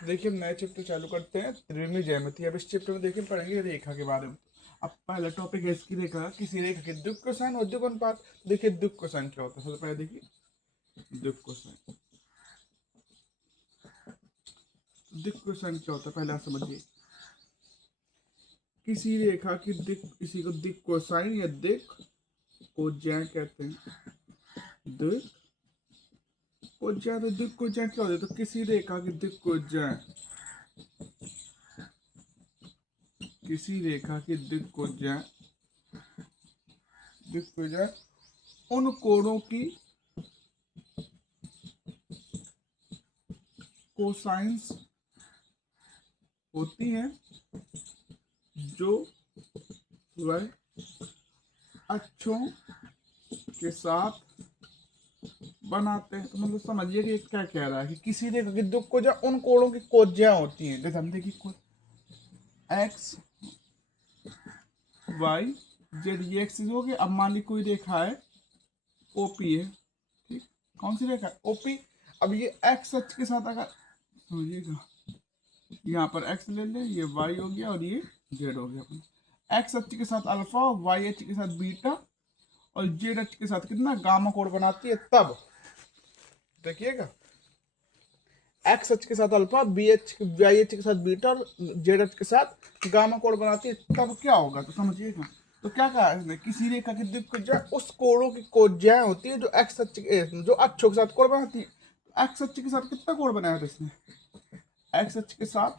देखिए हम नए चैप्टर चालू करते हैं, त्रिविमीय ज्यामिति। अब इस चैप्टर में देखिए पढ़ेंगे रेखा के बारे में। अब पहला टॉपिक है इसकी रेखा, किसी रेखा के द्विक कोसाइन और द्विक अनुपात। देखिए द्विक कोसाइन क्या होता है, सबसे पहले देखिए द्विक कोसाइन। द्विक कोसाइन क्या होता है पहले आप समझिए। किसी रेखा की दिक, इसी को दिक कोसाइन या दिक कोज्या कहते हैं। दिक कोज्या, तो दिक कोज्या क्या होता है, तो किसी रेखा की दिक कोज्या, किसी रेखा की दिक कोज्या, दिक कोज्या उन कोणों की कोसाइंस होती हैं जो वह अक्षों के साथ बनाते हैं। तो मतलब समझिए कि क्या कह रहा है कि किसी रेखा की दो कोजा उन कोणों की कोज्या होती हैं। जैसे हम देखिए एक्स वाई जेड, ये एक्सिस हो गया। अब मान ली कोई रेखा है ओपी है, ठीक, कौन सी रेखा ओपी। अब ये एक्स अक्ष के साथ अगर समझिएगा, यहाँ पर एक्स ले लें, ये वाई हो गया और ये जेड हो गया। एक्स अक्ष के साथ अल्फा, वाई अक्ष के साथ बीटा और जेड अक्ष के साथ कितना गामा कोण बनाती है। तब देखिएगा एक्स अक्ष के साथ alpha, b h y h के साथ बीटा और जेड एच के साथ गामा कोण बनाती है, तब क्या होगा तो समझिएगा। तो क्या कहा है इसने, किसी रेखा की द्विकोज्या उस कोणों की कोज्याएं होती है जो एक्स अक्ष जो अक्षों के साथ कोण बनाती है। तो एक्स अक्ष के साथ कितना कोण बनाया था इसने, एक्स अक्ष के साथ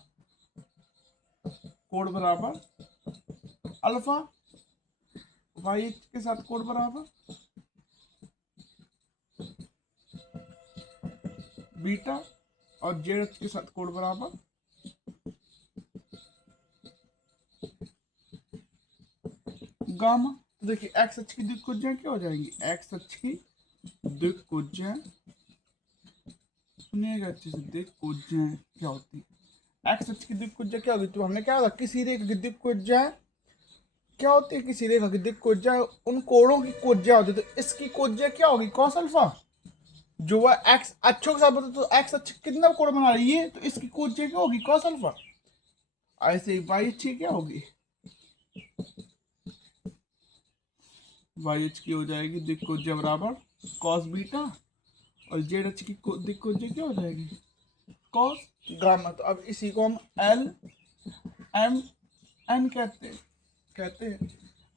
कोण बराबर अल्फा, वाई एच के साथ कोण बराबर बीटा और जेड एच के साथ कोण बराबर गामा। तो देखिए एक्स अक्ष की द्विकोज्या क्या हो जाएंगी, एक्स अक्ष की द्विकोज्या, सुनिएगा अच्छे से, द्विकोज्या क्या होती है। एक्स अक्ष की द्विकोज्या क्या होगी, तो हमने क्या होगा किसी रेखा की द्विकोज्या क्या होती है, किसी रेखा की द्विकोज्या उन कोणों की कोज्या होती है। तो इसकी कोज्या क्या होगी, कॉस अल्फा, जो वह एक्स अक्षों के साथ बताते तो एक्स अक्ष कितना कोण बना रही है, तो इसकी कोज्या क्या होगी, कॉस अल्फा। ऐसे वाई अक्ष क्या होगी, वाई अक्ष की हो जाएगी दिक्कोज्या बराबर कॉस बीटा और जेड अक्ष की दिक्कोज्या क्या हो जाएगी, कॉस गामा। तो अब इसी को हम एल एम एन कहते हैं।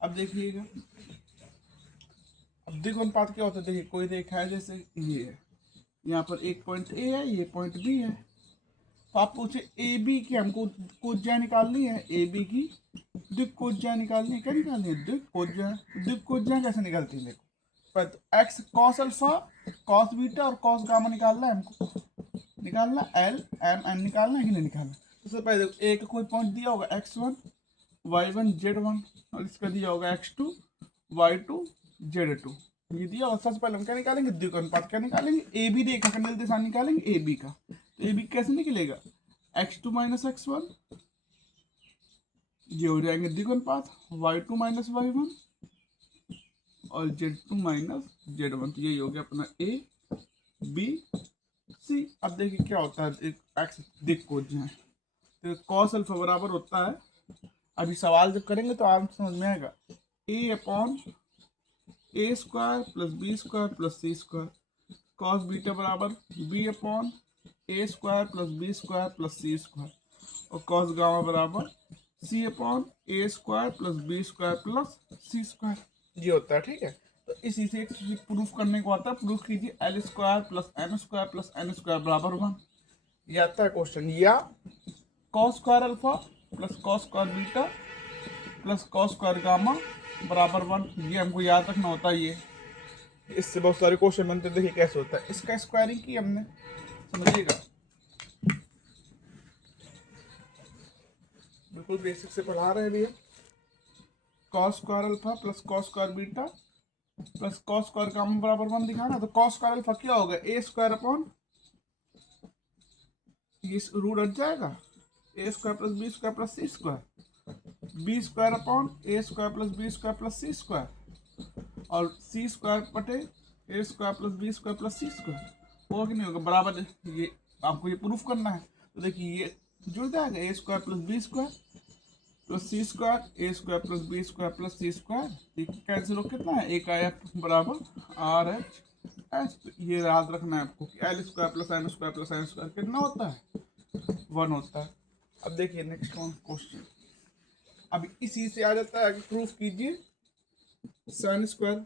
अब देखिएगा, अब दिक् अनुपात क्या होता है, देखिए कोई रेखा है जैसे ये है, यहाँ पर एक पॉइंट ए है, ये पॉइंट बी है। तो आप पूछे ए बी की हमको कोज्या निकालनी है, ए बी की द्विकोज्या निकालनी है। क्या निकालनी है, द्विकोज्या। द्विकोज्या कैसे निकलती है, देखो पर x cos alpha, cos beta और कॉस गामा निकालना है हमको, निकालना एल एम एन निकालना है कि नहीं निकालना। तो सबसे पहले देखो ए का कोई पॉइंट दिया होगा x1 y1 z1 और इसका दिया होगा x2 y2 z2, ये दिया होगा। सबसे पहले हम क्या निकालेंगे, द्विक अनुपात क्या निकालेंगे, ए बी रेखा का निर्देशांक निकालेंगे ए बी का। तो ए बी कैसे निकलेगा, x2 माइनस x1, ये हो जाएंगे द्विक अनुपात y2 माइनस y1 और z2 माइनस z1। तो यही हो गया अपना ए बी सी। अब देखिए क्या होता है, एक्स दिक कोज्या है तो कॉस अल्फा बराबर होता है, अभी सवाल जब करेंगे तो आप समझ में आएगा, A upon A square plus B square plus C square, cos beta बराबर B upon A square plus B square plus C square और कॉस गामा बराबर C upon A square plus B square plus C square, ये होता है। ठीक है, तो इसी से एक प्रूफ करने को आता है, प्रूफ कीजिए l square plus n square बराबर 1, ये आता है क्वेश्चन। या cos square alpha plus cos square beta plus cos square gamma बराबर 1, ये हमको याद रखना होता है। ये इससे बहुत सारे क्वेश्चन बनते हैं। देखिए कैसे होता है, इसका स्क्वायरिंग की हमने, समझिएगा बिल्कुल बेसिक से पढ़ा रहे हैं भैया। Cos square alpha plus cos square beta plus cos square gamma बराबर 1 दिखाना। तो कॉस स्क्वायर अल्फा क्या होगा, ए स्क्वायर अपॉन, ये रूट हट जाएगा, A square plus B square plus C square, B square upon A square plus B square plus C square और C square बटे A square plus B square plus C square, होगा कि नहीं होगा, बराबर। ये आपको ये प्रूफ करना है। तो देखिए ये जुड़ जाएगा, A square plus B square plus C square, A square plus B square plus C square, cancel हो कितना है, एक आया बराबर आर एच एस। ये याद रखना है आपको कि l square plus n square plus n square कितना होता है, 1 होता है। अब देखिए नेक्स्ट क्वेश्चन, अब इसी से आ जाता है, प्रूफ कीजिए sine square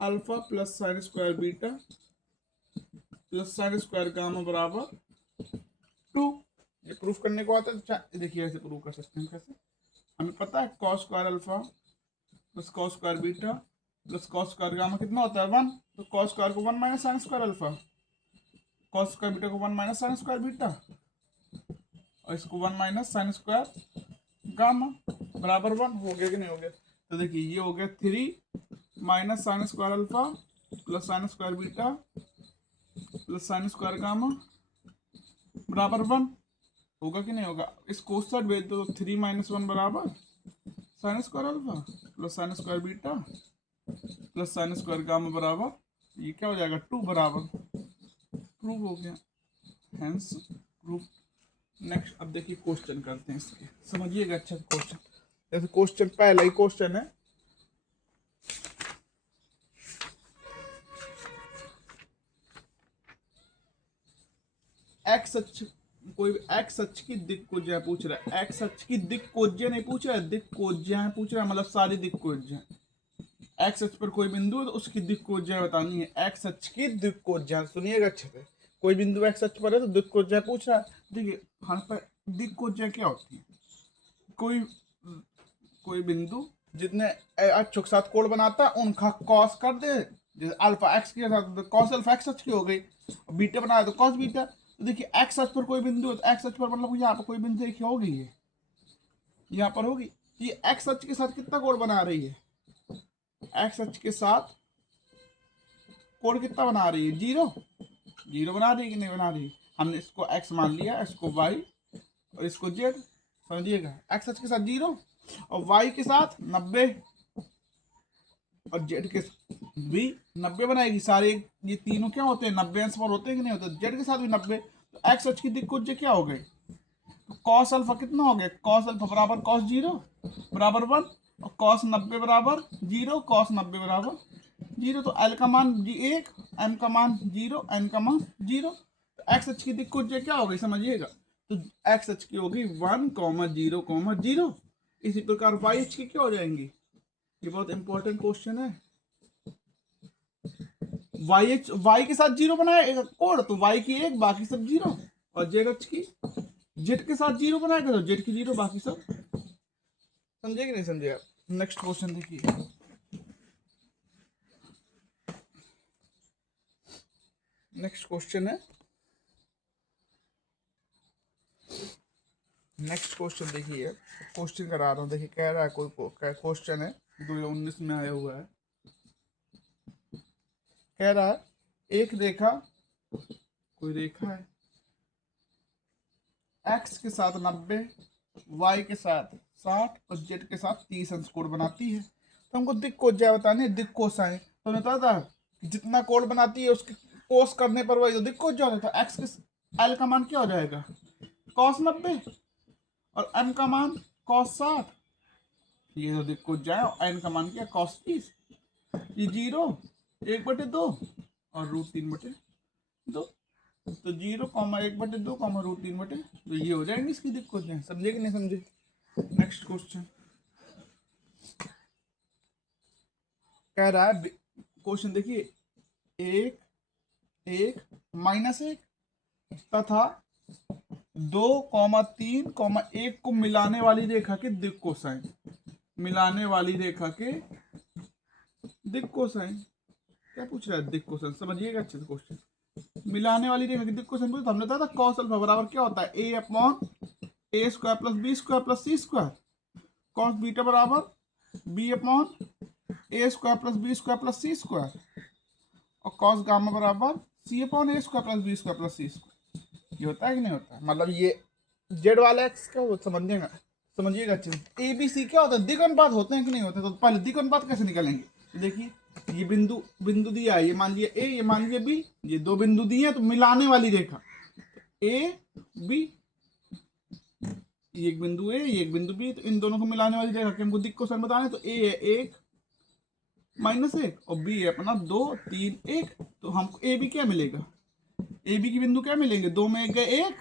alpha plus sine square beta plus sine square gamma बराबर 2। ये प्रूफ करने को आता है, देखिए ऐसे प्रूफ कर सकते हैं। कैसे, हमें पता है cos square alpha plus cos square beta plus cos square gamma कितना होता है 1, तो कॉस स्क्वायर को 1 minus sine square alpha, cos square beta को 1 माइनस साइन स्क्वायर बीटा और इसको 1 माइनस साइन स्क्वायर गामा बराबर 1। हो गया कि नहीं हो गया, तो देखिए ये हो गया 3 minus sine square alpha plus sine square beta plus sine square gamma बराबर 1। होगा कि नहीं होगा, इसको उस साइड भेज दो, 3 माइनस 1 बराबर sine square alpha plus sine square beta plus sine square gamma बराबर, ये क्या हो जाएगा 2 बराबर, प्रूफ हो गया, हेंस प्रूफ। नेक्स्ट अब देखिए क्वेश्चन करते हैं इसके, समझिएगा अच्छा क्वेश्चन। जैसे क्वेश्चन पहला ही क्वेश्चन है, एक्स अक्ष, कोई एक्स अक्ष की दिक् कोज्या पूछ रहा है, एक्स अक्ष की दिक् कोज्या नहीं पूछ रहा है, दिक् कोज्या पूछ रहा है, मतलब सारी दिक् कोज्या। एक्स अक्ष पर कोई बिंदु है तो उसकी दिक् कोज्या बतानी है, एक्स अक्ष की दिक् कोज्या, सुनिएगा अच्छे से। कोई बिंदु एक्स अक्ष पर है तो दिक् कोज्या पूछ रहा है। देखिए हाँ पर दिक् कोज्या क्या होती है, कोई बिंदु जितने अक्षों के साथ कोण बनाता है उनका कॉस कर दे, जैसे अल्फा एक्स के साथ कॉस अल्फा एक्स अक्ष की हो गई, बीटा बनाया तो कॉस बीटा। तो देखिए एक्स अक्ष पर कोई बिंदु है तो एक्स अक्ष पर मतलब यहाँ पर कोई बिंदु देखिए होगी, ये यहाँ पर होगी, ये एक्स अक्ष के साथ कितना कोण बना रही है, एक्स अक्ष के साथ कोण कितना बना रही है, 0 बना रही है कि नहीं बना रही। हमने इसको x मान लिया, इसको y और इसको z, समझिएगा। एक्स अक्ष के साथ 0 और y के साथ 90 और z के भी 90 बनाएगी। सारे ये तीनों क्या होते हैं 90 अंश पर होते हैं कि नहीं होते, z के साथ भी 90। तो एक्स अक्ष की दिक् कोज्या क्या हो गई, तो कॉस अल्फा कितना हो गया, कॉस अल्फा बराबर कॉस 0 बराबर 1 और कॉस 90 बराबर 0, कॉस 90 बराबर 0। तो एल का मान 1, एम का मान 0, एन का मान 0। तो एक्स अक्ष की दिक् कोज्या क्या हो गई, समझिएगा। तो एक्स अक्ष की होगी 1, 0, 0। इसी प्रकार वाई अक्ष की क्या हो जाएंगी, ये बहुत इंपॉर्टेंट क्वेश्चन है। वाई के साथ 0 बनाएगा कोण तो वाई की 1 बाकी सब 0, और जेड अक्ष की जेड के साथ 0 बनाएगा तो जेड की 0 बाकी सब, समझे कि नहीं समझेगा। नेक्स्ट क्वेश्चन देखिए, नेक्स्ट क्वेश्चन है, नेक्स्ट क्वेश्चन देखिए, क्वेश्चन करा रहा हूँ। देखिए कह रहा है, कोई क्वेश्चन है 2019 में आया हुआ है, कह रहा है एक रेखा, कोई रेखा है x के साथ 90, y के साथ 60 और z के साथ 30 अंश कोण बनाती है। तो हमको दिक् कोज्या बतानी है, दिक् कोसाइन। तो हमने बताया था कि जितना कोण बनाती है उसके कोस करने पर वही तो दिक् कोज्या होता है। x के एल का मान क्या हो जाएगा cos 90 और m का मान cos 60, ये तो दिक् कोज्या है। और n का मान क्या cos 30, ये 0 1/2 और √3/2, तो 0, 1/2, √3/2, तो ये हो जाएंगे इसकी दिक् कोज्या। समझे कि नहीं समझे। नेक्स्ट क्वेश्चन कह रहा है, क्वेश्चन देखिए, 1, 1, -1 तथा 2, 3, 1 को मिलाने वाली रेखा के दिक् कोसाइन, मिलाने वाली रेखा के दिक् कोसाइन। क्या पूछ रहा है, दिक् कोसाइन, समझिएगा अच्छे से क्वेश्चन। मिलाने वाली रेखा की दिक् कोसाइन पूछा, हमने बताया था कॉस अल्फा बराबर क्या होता है, a/a² + b² + c², cos beta बराबर b/a² + b² + c² और कॉस गामा बराबर c/a² + b² + c²। ये होता है कि नहीं होता, मतलब ये जेड वाला एक्स क्या हो, समझिएगा, समझिएगा अच्छे से। ए बी सी क्या होता है, दिक् अनुपात होते हैं कि नहीं होते। तो पहले दिक् अनुपात कैसे निकालेंगे, देखिए ये बिंदु दिया है, ये मान लिया ए, ये मान लिया बी, ये 2 बिंदु दिए हैं, तो मिलाने वाली रेखा ए बी, ये एक बिंदु ए, ये एक बिंदु बी, तो इन दोनों को मिलाने वाली जगह के हमको दिक् क्वेश्चन बताना है। तो ए है 1 माइनस 1 और बी है अपना 2 3 1, तो हमको ए बी क्या मिलेगा, ए बी की बिंदु क्या मिलेंगे, 2 में 1 गए 1,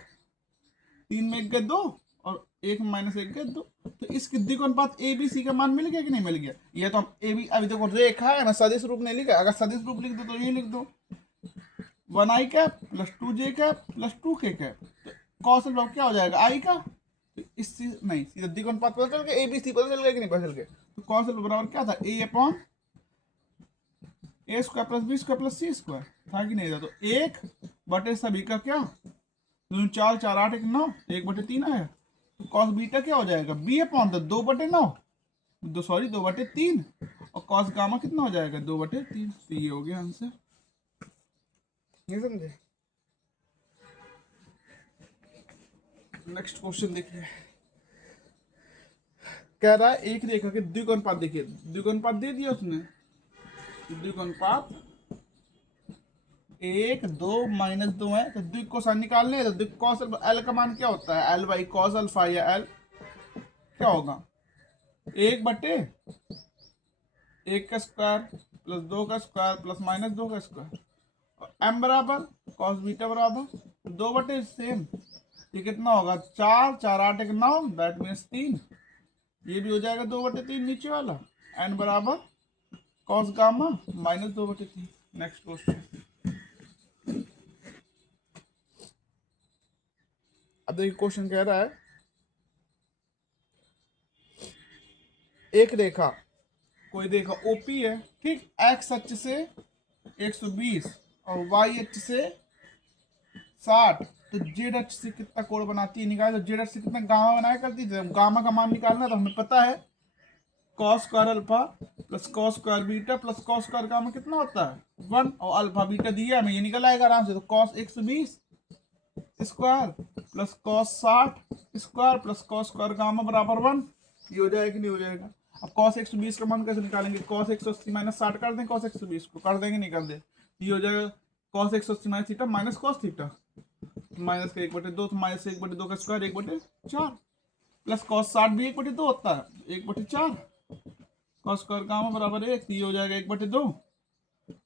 3 में 1 गए 2 और 1 माइनस 1 गए 2। तो इस दिक् अनुपात ए बी सी का मान मिल गया कि नहीं मिल गया। ये तो हम ए बी, अभी देखो रेखा है ना, सदिश रूप नहीं लिखा, अगर सदिश रूप लिख दो तो ये लिख दो 1 आई कैप प्लस 2 जे कैप प्लस 2 के कैप, तो कौशल भाव क्या हो जाएगा आई का, तो इस नहीं सीधा दिक् अनुपात पता चल गया, ए बी सी पता चल गया कि नहीं पता चल गया। तो कौशल बराबर क्या था, A upon A square plus B square plus C square था कि नहीं था। तो 1 बटे सभी का क्या, 2 4 4 8 1 9, 1 बटे 3 आया। तो कॉस बीटा क्या हो जाएगा, बी अपॉन 2 बटे 9, 2 बटे 3, और कॉस गामा कितना हो जाएगा 2 बटे 3। तो ये हो गया आंसर, ये समझे। नेक्स्ट क्वेश्चन देखिए, कह रहा है एक रेखा के द्विकोणपात देखिए, द्विकोणपात दे दिया उसने, द्विकोणपात 1 2 माइनस 2 है, तो द्विक कोसाइन निकालने हैं। तो द्विक कॉस एल का मान क्या होता है, एल बाई कॉस अल्फा, या एल क्या होगा 1 बटे 1 का स्क्वायर प्लस 2 का स्क्वायर प्लस माइनस 2 का स्क्वायर, और एम बराबर कॉस बीटा बराबर 2 बटे सेम, ये कितना होगा 4 4 8 1 9, दैट मीन्स 3, ये भी हो जाएगा 2 बटे 3 नीचे वाला, एन बराबर कॉस गामा माइनस 2 बटे 3। नेक्स्ट क्वेश्चन, अब देखिए क्वेश्चन कह रहा है एक रेखा, कोई रेखा ओपी है, ठीक, एक्स अक्ष से 120 और वाई अक्ष से 60, तो जेड अक्ष से कितना कोण बनाती है निकाले। तो जेड अक्ष से कितना गामा बनाया करती थी, गामा का मान निकालना, तो हमें पता है cos square alpha plus cos square beta plus cos square gamma कितना होता है 1, और अल्फा बीटा दिया हमें, ये निकल आएगा आराम से। तो cos 120 square plus cos 60 square plus cos square gamma बराबर 1, ये हो जाएगा कि नहीं हो जाएगा। अब कॉस 120 का मान कैसे निकालेंगे, कॉस 180 माइनस 60 कर दें, कॉस 120 को कर देंगे, नहीं कर दे, ये हो जाएगा cos 180 minus theta minus cos theta, minus का 1/2, तो माइनस 1/2 का स्क्वायर 1/4 प्लस कॉस 60 भी 1/2 होता है, 1/4 कॉस स्क्वायर गामा बराबर 1, ये हो जाएगा 1/2,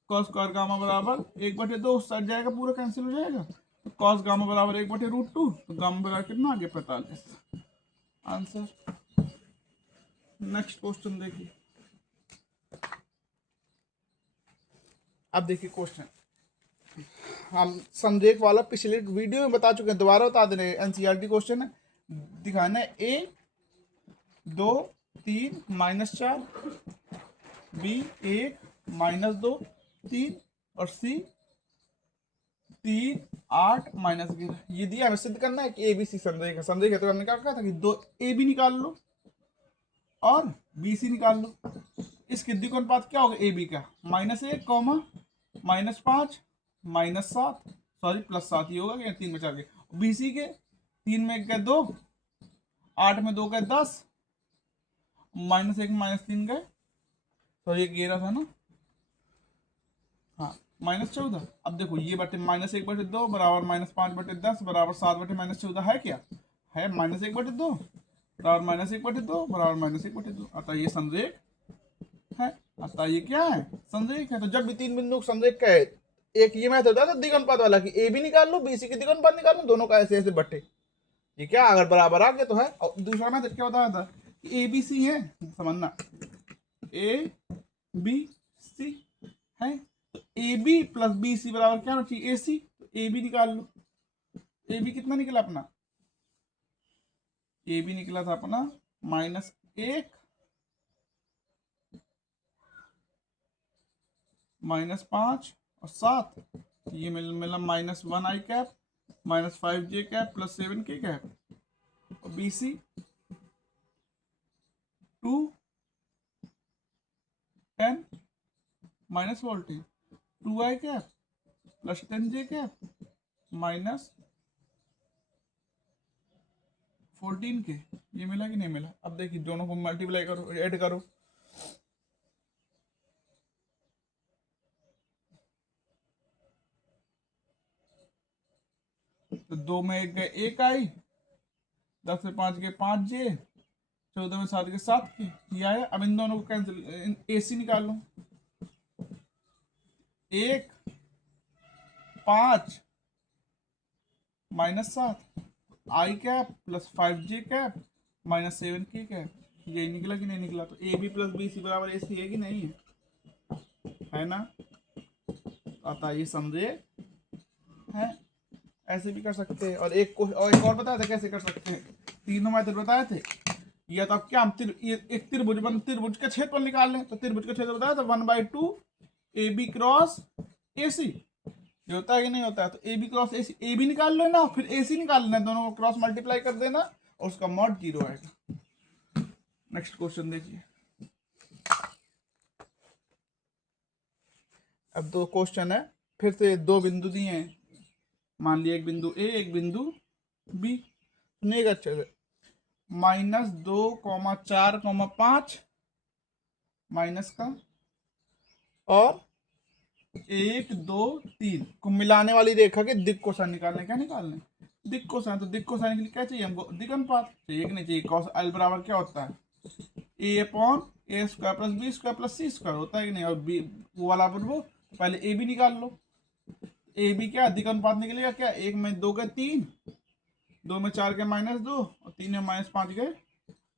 कॉस स्क्वायर गामा बराबर 1/2, उस साइड जाएगा पूरा कैंसिल हो जाएगा। तो कॉस गामा बराबर 1/√2, तो गामा बराबर कितना आ गया 45, आंसर। नेक्स्ट क्वेश्चन देखिए, अब देखिए क्वेश्चन हम संदेह वाला पिछले वीडियो में बता चुके हैं, दोबारा बता दे रहे हैं, एनसीईआरटी क्वेश्चन है, दिखाना है ए 2 3 -4, बी 1 -2 3, और सी 3 8 -11, ये दिया हमें सिद्ध करना है कि ए बी सी संदेह है। संदेह है तो हमने क्या कहा था कि 2 ए बी निकाल लो और बी सी निकाल लो। इसके द्विकोणपात क्या होगा ए बी का, -1 कॉमा -5 -7, सॉरी +7 ही होगा, 3 में 4 के, बी सी के 3 में 1 गए 2, 8 में 2 गए 10, -1 -3 गए, तो ये 11 था ना, हाँ -14। अब देखो ये बटे -1/2 बराबर -5/10 बराबर 7/-14 है क्या, है -1/2 बराबर -1/2 बराबर -1/2, अतः ये संरेख है, अतः ये क्या है संरेख है। तो जब भी 3 बिंदु संरेख का है, एक ये मेथड होता है द्विकोणपात वाला कि ए बी निकाल लो बी सी के द्विकोणपात निकाल लो, दोनों का ऐसे ऐसे बटे, ये क्या अगर बराबर आ गया तो है। और दूसरा मेथड क्या बताया था कि ए बी सी है, समझना ए बी सी है, तो a b plus b c बराबर क्या होना चाहिए ए सी, तो ए बी निकाल लो। ए बी कितना निकला अपना, ए बी निकला था अपना -1 -5 और 7, ये मिला -1 आई कैप -5 जे कैप प्लस 7 के कैप, और B C 2 10 -14 2 I cap plus 10 J cap -14 के, ये मिला कि नहीं मिला। अब देखिए दोनों को मल्टीप्लाई करो, ऐड करो, तो 2 में 1 गए 1 आई, 10 में 5 गए 5 जे, 14 में 7 गए 7 के, ये आया। अब इन दोनों को कैंसिल, AC निकाल लो। 1 5 -7 I cap plus 5J cap -7K cap, ये निकला कि नहीं निकला? तो AB प्लस BC बराबर AC है कि नहीं है ना? आता ये समझे हैं। ऐसे भी कर सकते हैं। और एक और बताया था कैसे कर सकते हैं, तीनों मेथड बताए थे। या तो अब क्या हम एक त्रिभुज का क्षेत्रफल निकाल लें। तो त्रिभुज का क्षेत्रफल बताया था 1/2 AB क्रॉस AC, ये होता है कि नहीं होता है? तो AB क्रॉस AC, AB निकाल लेना फिर AC निकाल लेना, दोनों को क्रॉस मल्टीप्लाई कर देना और उसका मॉड 0 आएगा। नेक्स्ट क्वेश्चन देखिए। अब दो क्वेश्चन है, फिर से दो बिंदु दिए हैं। मान लिया एक बिंदु A एक बिंदु B, सुनिए अच्छे से। -2,4,5 माइनस का और 1 2 3 को मिलाने वाली रेखा के दिक् कोसाइन निकालने। क्या निकालने? दिक् कोसाइन। तो दिक् कोसाइन के लिए क्या चाहिए हमको? दिक् अनुपात चाहिए कि नहीं चाहिए? कॉस L बराबर क्या होता है? A/A² plus B² plus C² होता है कि नहीं? और B वो वाला पर वो, तो पहले AB निकाल लो। AB क्या दिक् अनुपात निकलेगा क्या? 1 में 2 गए 3, 2 में 4 गए -2 और 3 में -5 गए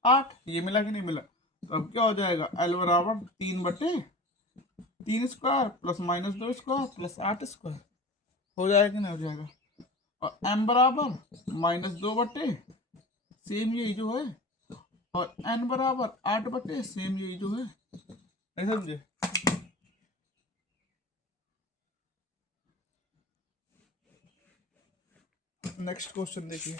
8, ये मिला कि नहीं मिला? तो अब क्या हो जाएगा? L बराबर 3/3² प्लस -2² प्लस 8² हो जाएगा कि नहीं हो जाएगा? और M बराबर -2/ सेम यही जो है, और N बराबर 8/ सेम यही जो है। नहीं समझे? नेक्स्ट क्वेश्चन देखिए।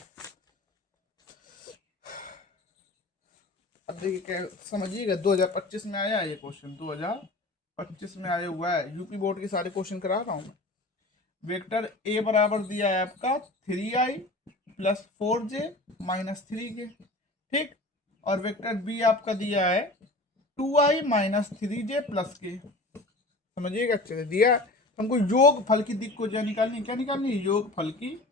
अब देखिए क्या समझिएगा, 2025 में आया है ये क्वेश्चन, 2025 में आया हुआ है। यूपी बोर्ड के सारे क्वेश्चन करा रहा हूँ मैं। वेक्टर A बराबर दिया है आपका 3i plus 4j minus 3k, ठीक। और वेक्टर B आपका दिया है 2i minus 3j plus k। समझिएगा अच्छे से। दिया हमको योग फल की दिक् को निकालनी। क्या निकालनी है? योग फल की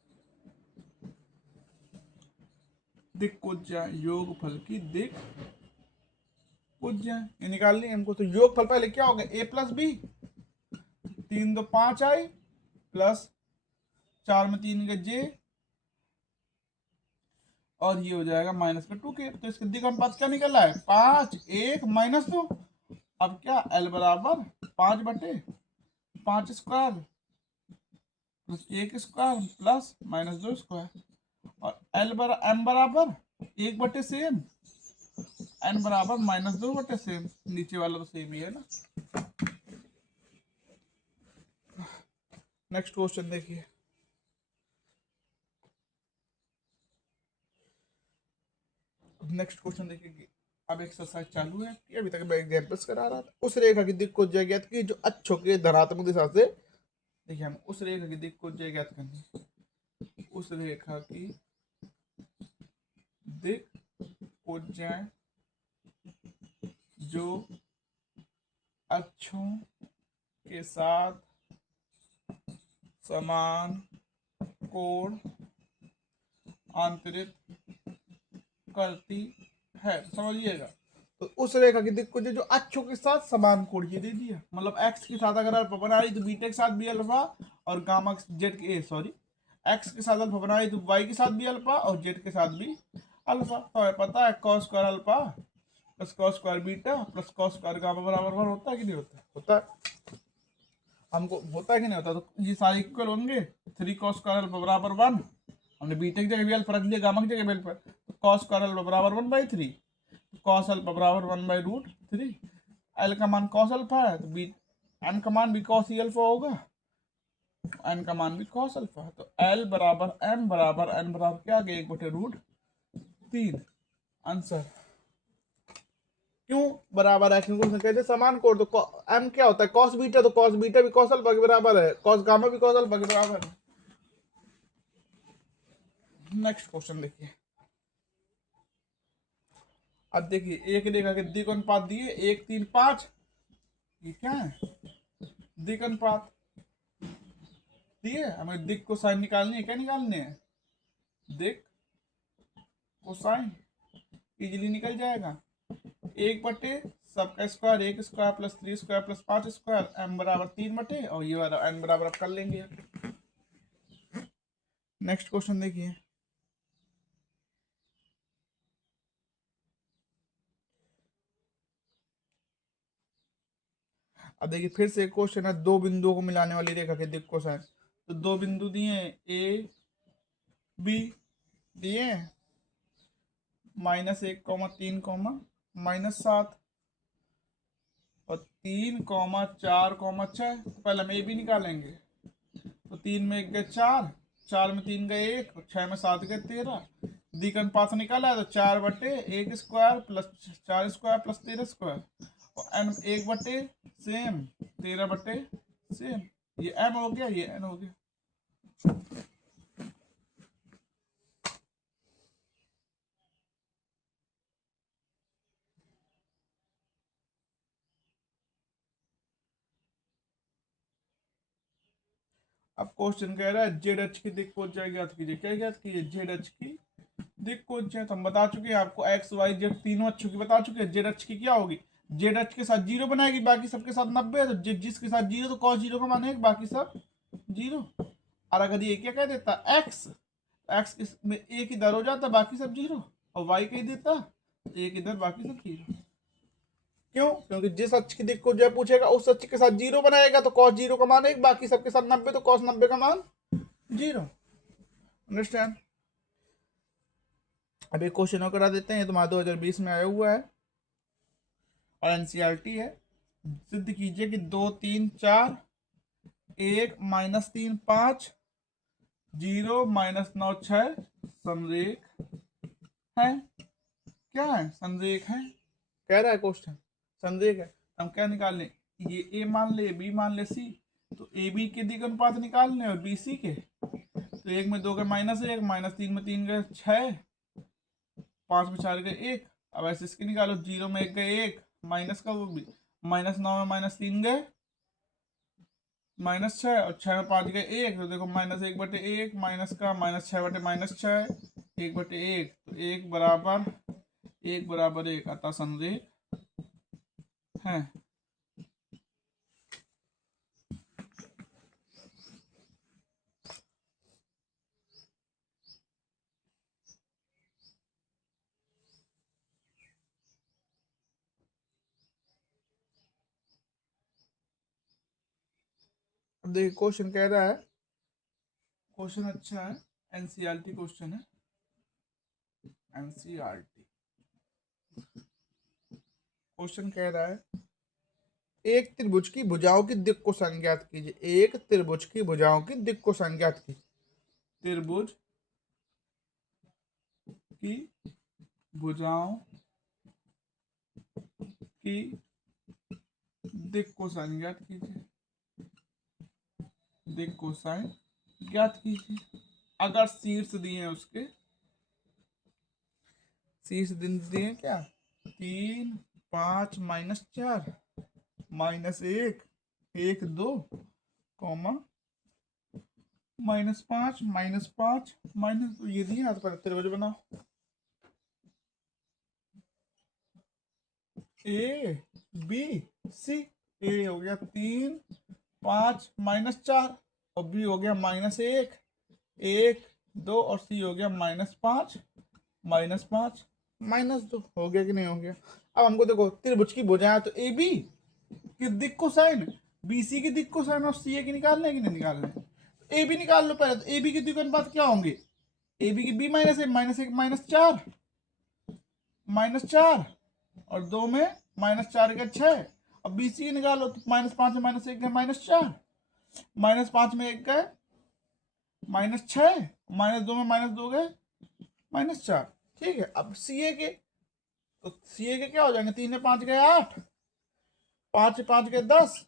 दिक् को, योग फल की दिक् ये निकालनी है हमको। तो योग फल पहले क्या हो गया? A plus B, 3 2 5i plus 4 में 3 का J, और ये हो जाएगा -2k। तो इसका दिक् अनुपात क्या निकल रहा है? 5 1 -2। अब क्या L बराबर 5/5² प्लस 1² प्लस -2², और M बराबर 1/ सेम, N बराबर -2/ सेम। नीचे वाला तो सेम ही है ना। नेक्स्ट क्वेश्चन देखिए। नेक्स्ट क्वेश्चन देखिए। अब एक्सरसाइज चालू है, अभी तक मैं एग्जांपल्स करा रहा था। उस रेखा की दिक् को ज्ञात की जो अक्षों के धनात्मक दिशा से, देखिए हम उस रेखा की दिक् को ज्ञात करनी। उस रेखा की दिक् को जो अक्षों के साथ समान कोण आंतरित करती है। समझिएगा। तो उस रेखा की दिक् को जो अक्षों के साथ समान कोण, ये दे दिया। मतलब x के साथ अगर अल्फा बना रही तो बीटा के साथ भी अल्फा, और गामा जेड के x के साथ अल्फा बना रही तो y के साथ भी अल्फा और z के साथ भी अल्फा। तो पता है cos square alpha plus cos square beta plus cos square gamma बराबर 1 होता है कि नहीं होता? होता है। हमको होता है कि नहीं होता? तो ये सारे इक्वल होंगे। 3 cos स्क्वायर अल्फा बराबर 1, हमने बीटा की जगह भी अल्फा रख लिया, गामा की जगह भी अल्फा। तो cos स्क्वायर अल्फा बराबर 1/3, cos अल्फा बराबर 1/√3। L का मान cos अल्फा है तो बी n का मान भी cos ही अल्फा होगा, n का मान भी cos अल्फा। तो L बराबर m बराबर n बराबर क्या आ गया? 1/√3। आंसर क्यों बराबर है? क्योंकि कहते समान कोण। तो m क्या होता है? cos बीटा, तो cos बीटा भी cos अल्फा के बराबर है, cos गामा भी cos अल्फा के बराबर है। नेक्स्ट क्वेश्चन देखिए। अब देखिए एक रेखा के दिक् अनुपात दिए 1 3 5, ये क्या है? दिक् अनुपात दिए, हमें दिक् को साइन निकालनी है। क्या निकालने है? देख कोसाइन इजीली निकल जाएगा। 1/, सबका square 1 square plus 3 square plus 5 square, m बराबर 3/, और ये वाला n बराबर कर लेंगे। नेक्स्ट क्वेश्चन देखिए, अब देखिए फिर से एक क्वेश्चन है, दो बिंदुओं को मिलाने वाली रेखा के दिक् कोसाइन। तो दो बिंदु दिए ए बी दिए -1, 3, -7 और 3, 4, 6। तो पहले हम ए बी निकालेंगे। तो 3 में 1 गए 4, 4 में 3 गए 1, 6 में 7 गए 13। दिक अनुपात निकाला है तो 4/1 square plus 4 square plus 13 square, और एन 1/, सेम 13/, सेम। ये एम हो गया, ये एन हो गया। अब क्वेश्चन कह रहा है जेड एच की दिक् को ज्ञात कीजिए। क्या ज्ञात कीजिए? जेड एच की दिक् को। तो हम बता चुके हैं आपको, एक्स वाई जेड तीनों अक्षों की बता चुके हैं। जेड एच की क्या होगी? जेड एच के साथ 0 बनाएगी, बाकी सबके साथ 90 है। तो जिसके साथ 0 तो cos 0 का मान है, बाकी सब 0। और अगर ये क्या कह देता एक्स, एक्स में एक इधर हो जाता, बाकी सब 0, और वाई कह देता एक इधर, बाकी सब 0। क्यों? क्योंकि जिस अक्ष की दिक् को जो पूछेगा उस अक्ष के साथ 0 बनाएगा, तो cos 0 का मान 1, बाकी सबके साथ 90, तो cos 90 का मान 0। अंडरस्टैंड? अब एक क्वेश्चन और करा देते हैं, ये तुम्हारा 2020 में आया हुआ है और एनसीईआरटी है। सिद्ध कीजिए कि 2, 3, 4, 1, -3, 5, 0, -9, 6 समरेख है। क्या है? संरेख है, कह रहा है क्वेश्चन संरेख है। हम क्या निकाल लें? ये ए मान ले, बी मान ले, सी। तो ए बी के दिक् अनुपात निकालने और बी सी के। तो 1 में 2 गए -1, -3 में 3 गए 6, 5 में 4 गए 1। अब ऐसे इसके निकालो, 0 में 1 गए 1, माइनस का वो भी, -9 में -3 गए -6, और 6 में 5 गए 1। तो देखो -1/1 माइनस का -6/-6 1/1, तो 1 = 1 अतः संरेख है। अब देखिए क्वेश्चन कह रहा है, क्वेश्चन अच्छा है, एनसीईआरटी क्वेश्चन है, एनसीईआरटी क्वेश्चन कह रहा है, एक त्रिभुज की भुजाओं की दिक् को संज्ञात कीजिए। एक त्रिभुज की भुजाओं की दिक् को संज्ञात कीजिए। त्रिभुज की भुजाओं की दिक् को संज्ञात कीजिए। दिक् को ज्ञात कीजिए। अगर शीर्ष दिए हैं, उसके शीर्ष बिंदु दिए क्या? 3, 5, -4, -1, 1, 2, -5, -5, -2 ये दिए। हाथ पर त्रिभुज बनाओ। A B C. ए हो गया 3, 5, -4, और बी हो गया -1, 1, 2, और सी हो गया -5, -5, -2। हो गया कि नहीं हो गया? अब हमको देखो त्रिभुज की भुजाएं, तो ए बी की दिक् को साइन, बी सी की दिक् को साइन, और सी ए की निकालने कि नहीं निकालने? ए बी निकाल लो पहले। तो ए बी के दिक् अनुपात क्या होंगे? ए बी की बी -1, -1, -4, और 2 में -4 गए 6। अब बी सी निकालो, तो -5 में -1 गए -4, -5 में 1 गए -6, -2 में -2 गए -4। ठीक है। अब सी ए के, तो सी ए के क्या हो जाएंगे? 3 में 5 गए 8, 5 में 5 गए 10,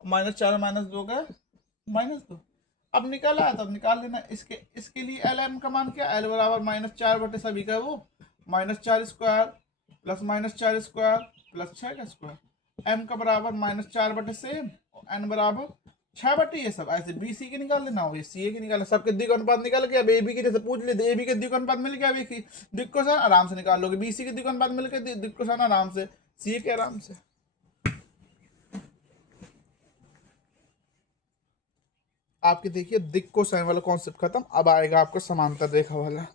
-4 में -2 गए -2। अब निकाला है, तब निकाल लेना। इसके लिए एल एम का मान क्या? एल बराबर -4 सभी का वो -4 स्क्वायर प्लस -4 स्क्वायर प्लस 6 का स्क्वायर। एम का बराबर -4 सेम, एन बराबर 6 बटे ये सब ऐसे बी सी के निकाल लेना हो, ये सी ए के निकाल, सबके द्विक अनुपात निकाल के अब ए बी के जैसे पूछ लेते, ए बी के द्विक अनुपात मिल गया, बी की द्विक कोसाइन आराम से निकाल लोगे, बी सी के द्विक अनुपात मिल गया द्विक कोसाइन आराम से, सी ए के आराम से। आपके देखिए दिक कोसाइन वाला कॉन्सेप्ट खत्म, अब आएगा आपका समांतर रेखा वाला।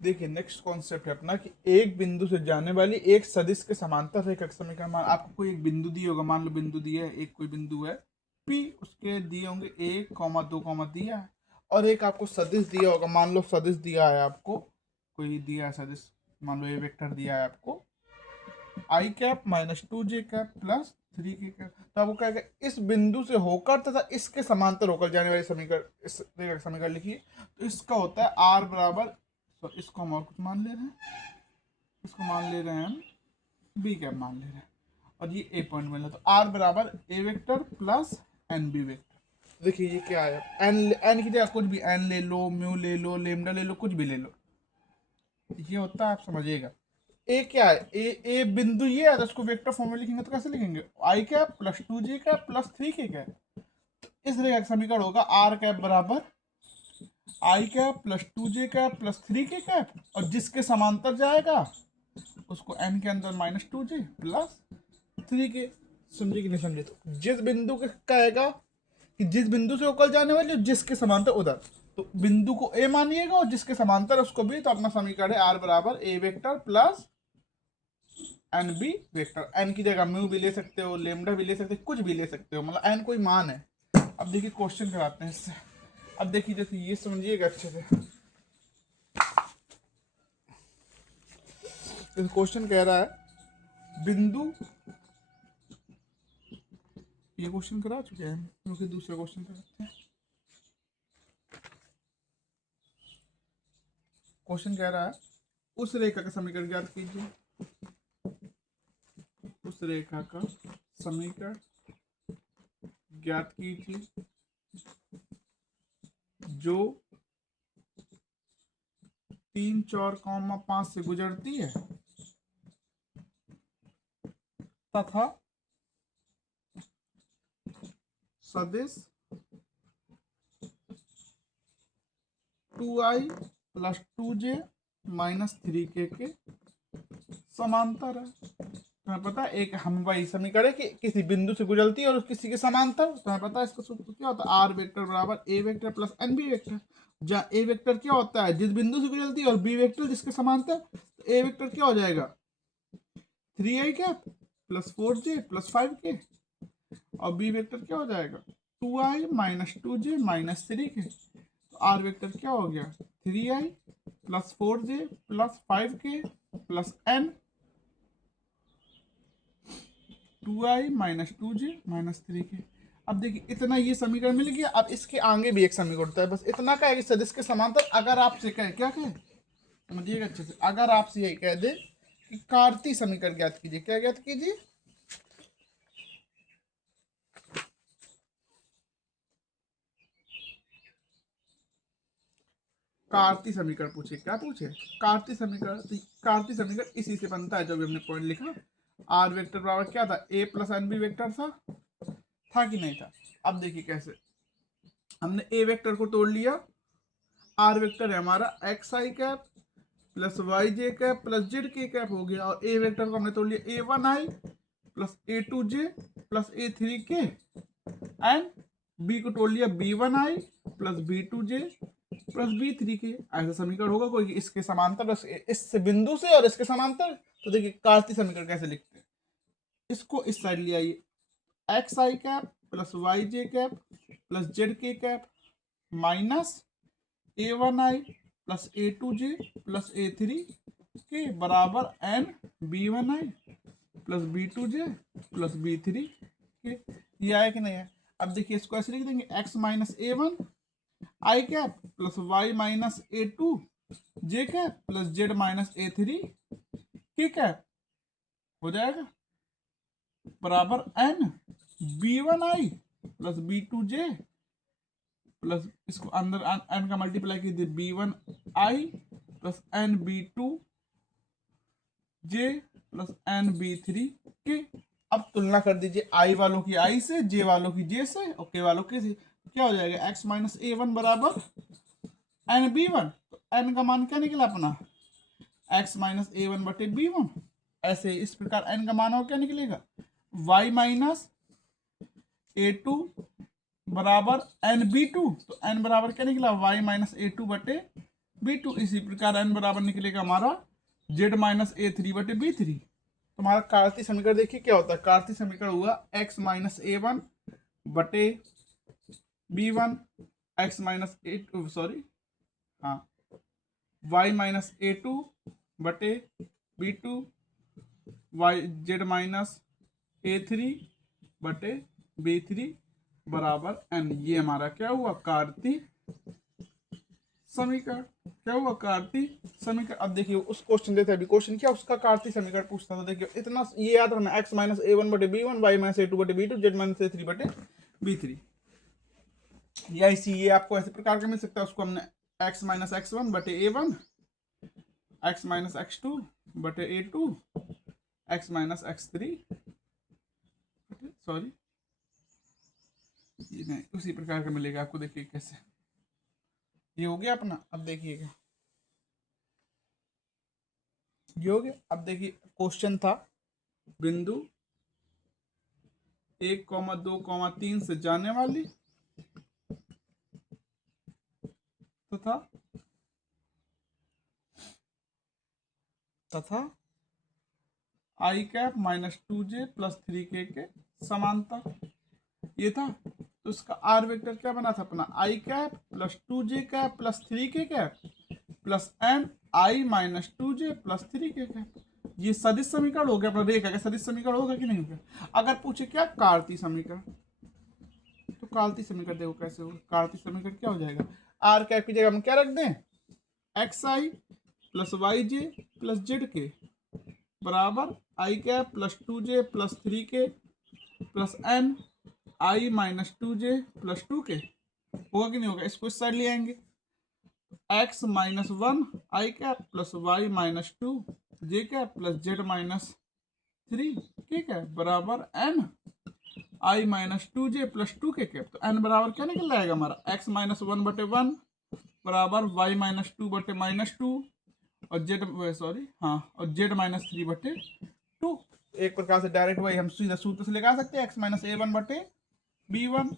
देखिए नेक्स्ट कॉन्सेप्ट है अपना कि एक बिंदु से जाने वाली एक सदिश के समांतर रेखा का समीकरण। मान आपको कोई एक बिंदु दिया होगा, मान लो बिंदु दिया है, एक कोई बिंदु है P, उसके दिए होंगे 1, 2 दिया है, और एक आपको सदिश दिया होगा, मान लो सदिश दिया है आपको, कोई दिया है सदिश, मान लो ये वेक्टर दिया है आपको i cap minus 2j cap plus 3k cap, तो आपको क्या इस बिंदु से होकर तथा इसके समांतर होकर जाने वाले समीकरण, इस रेखा का समीकरण लिखिए। तो इसका होता है r बराबर, तो इसको हम और कुछ मान ले रहे हैं, इसको मान ले रहे हैं हम बी कैप मान ले रहे हैं, और ये ए पॉइंट मिला, तो r बराबर A vector plus N B vector. देखिए ये क्या है, एन की जगह कुछ भी, एन ले लो, म्यू ले लो, लेमडा ले लो, कुछ भी ले लो, ये होता है, आप समझिएगा। ए क्या है, ए बिंदु ये है, तो इसको वेक्टर फॉर्म में लिखेंगे तो कैसे लिखेंगे, I cap plus 2j cap plus 3k cap. तो इस रेखा का समीकरण होगा आर कैप बराबर I cap plus 2j cap plus 3k cap, और जिसके समांतर जाएगा उसको n के अंदर माइनस 2j प्लस 3k। समझे कि नहीं समझे? तो जिस बिंदु के कहेगा कि जिस बिंदु से होकर जाने वाली जिसके समांतर उधर, तो बिंदु को ए मानिएगा और जिसके समांतर उसको भी, तो अपना समीकरण है आर बराबर A vector plus N B vector. N की जगह म्यू भी ले सकते हो, लेमडा भी ले सकते हो, कुछ भी ले सकते हो, मतलब एन कोई मान है। अब देखिए क्वेश्चन कराते हैं इससे। अब देखिए जैसे ये समझिएगा अच्छे से, क्वेश्चन कह रहा है बिंदु, ये क्वेश्चन करा चुके हैं क्योंकि दूसरा क्वेश्चन कराते हैं। क्वेश्चन कह रहा है उस रेखा का समीकरण ज्ञात कीजिए, उस रेखा का समीकरण ज्ञात कीजिए जो 3, 4, 5 से गुजरती है तथा सदिश 2i plus 2j minus 3k के समांतर है। तुम्हें पता है एक हम वही समीकरण है कि किसी बिंदु से गुजरती है और किसी के समांतर, तुम्हें पता है इसका सूत्र क्या होता है, आर वेक्टर बराबर A vector plus N B vector. जहाँ ए वेक्टर क्या होता है जिस बिंदु से गुजरती है, और बी वेक्टर जिसके समांतर, तो ए वेक्टर क्या हो जाएगा 3i cap plus 4j plus 5k, और बी वेक्टर क्या हो जाएगा 2i minus 2j minus 3k। तो आर वेक्टर क्या हो गया 3i plus 4j plus 5k plus n, 2i minus 2j minus 3k। अब देखिए इतना ये समीकरण मिल गया। अब इसके आगे भी एक समीकरण होता है, बस इतना का है कि सदिश के समांतर अगर आपसे कहे, क्या कहे समझिएगा अच्छे से, अगर आपसे यही कह दे कि कार्तीय समीकरण ज्ञात कीजिए, क्या ज्ञात कीजिए, कार्तीय समीकरण पूछे, क्या पूछे कार्तीय समीकरण। तो कार्तीय समीकरण इसी से बनता है जो भी हमने पॉइंट लिखा, आर वेक्टर बराबर क्या था ए प्लस एन बी वेक्टर था कि नहीं था। अब देखिए कैसे, हमने ए वेक्टर को तोड़ लिया, आर वेक्टर है हमारा एक्स आई कैप प्लस वाई जे कैप प्लस जेड के कैप हो गया, और ए वेक्टर को हमने तोड़ लिया A one I plus A two J plus A three K, and B को तोड़ लिया बी वन आई प्लस बी टू जे प्लस बी थ्री के। ऐसा समीकरण होगा कोई इसके समांतर, इस बिंदु से और इसके समांतर। तो देखिए कार्तीय समीकरण कैसे लिखते हैं, इसको इस साइड ले आइए, एक्स आई कैप प्लस वाई जे कैप प्लस जेड के कैप माइनस ए वन आई प्लस ए टू जे प्लस ए थ्री के बराबर एन बी वन आई प्लस बी टू जे प्लस बी थ्री के। ये आया कि नहीं है। अब देखिए इसको ऐसे लिख देंगे एक्स माइनस ए वन आई कैप प्लस वाई माइनस ए टू जे कैप प्लस जेड माइनस ए थ्री के कैप हो जाएगा बराबर एन बी वन आई प्लस बी टू जे प्लस इसको अंदर एन का मल्टीप्लाई कीजिए बी वन आई प्लस एन बी टू जे plus N b three k. अब तुलना कर दीजिए आई वालों की आई से, जे वालों की जे से और के वालों के से। क्या हो जाएगा x माइनस ए वन बराबर एन बी वन। तो एन का मान क्या निकला अपना x माइनस ए वन बटे बी वन। ऐसे इस प्रकार n का मान और क्या निकलेगा y माइनस ए टू बराबर एन बी टू। तो n बराबर क्या निकला y माइनस ए टू बटे बी टू। इसी प्रकार n बराबर निकलेगा हमारा z माइनस ए थ्री बटे बी थ्री। तो हमारा कार्तीय समीकरण देखिए क्या होता है। कार्तीय समीकरण हुआ x माइनस ए वन बटे बी वन, एक्स माइनस ए टू सॉरी हाँ y माइनस ए टू बटे B two, y z minus ए थ्री बटे बी थ्री बराबर n। ये हमारा क्या हुआ कार्तीय समीकरण। क्या हुआ कार्तीय समीकरण। अब देखिए उस क्वेश्चन देते अभी क्वेश्चन क्या उसका कार्तीय समीकरण पूछता था। देखिए इतना ये याद रखना x माइनस ए वन बटे बी वन, वाई माइनस ए टू बटे बी टू, जेड माइनस ए थ्री बटे बी थ्री। या इसी ये आपको ऐसे प्रकार का मिल सकता है। उसको हमने x माइनस एक्स वन बटे A one, x minus X two बटे A two, X minus X three sorry ये नहीं उसी प्रकार का मिलेगा आपको। देखिए कैसे ये हो गया अपना। अब देखिएगा ये हो गया। अब देखिए क्वेश्चन था बिंदु 1,2,3 से जाने वाली तथा आई कैप माइनस टू जे प्लस थ्री के समांतर ये था। तो इसका आर वेक्टर क्या बना था अपना आई cap plus two J cap plus three k cap plus N I minus two J plus three k cap. ये सदिश समीकरण हो गया अपना। रेखा का सदिश समीकरण होगा कि नहीं होगा। अगर पूछे क्या कार्तीय समीकरण, तो कार्तीय समीकरण देखो कैसे होगा। कार्तीय समीकरण क्या हो जाएगा आर कैप की जगह हम क्या रख दें एक्स आई प्लस वाई जे प्लस जेड के बराबर I cap plus two J plus three के plus N I minus two J plus two के। होगा कि नहीं होगा। इसको इस साइड ले आएंगे एक्स माइनस वन आई cap plus Y minus two जे cap plus Z minus three ठीक है बराबर N I minus two J plus two K cap. तो एन बराबर क्या निकल जाएगा हमारा एक्स माइनस वन बटे वन बराबर वाई माइनस टू बटे माइनस टू और जेड सॉरी हाँ और जेड माइनस थ्री बटे टू। एक प्रकार से डायरेक्ट वही हम सीधा सूत्र से लगा सकते हैं एक्स माइनस ए वन बटे बी वन,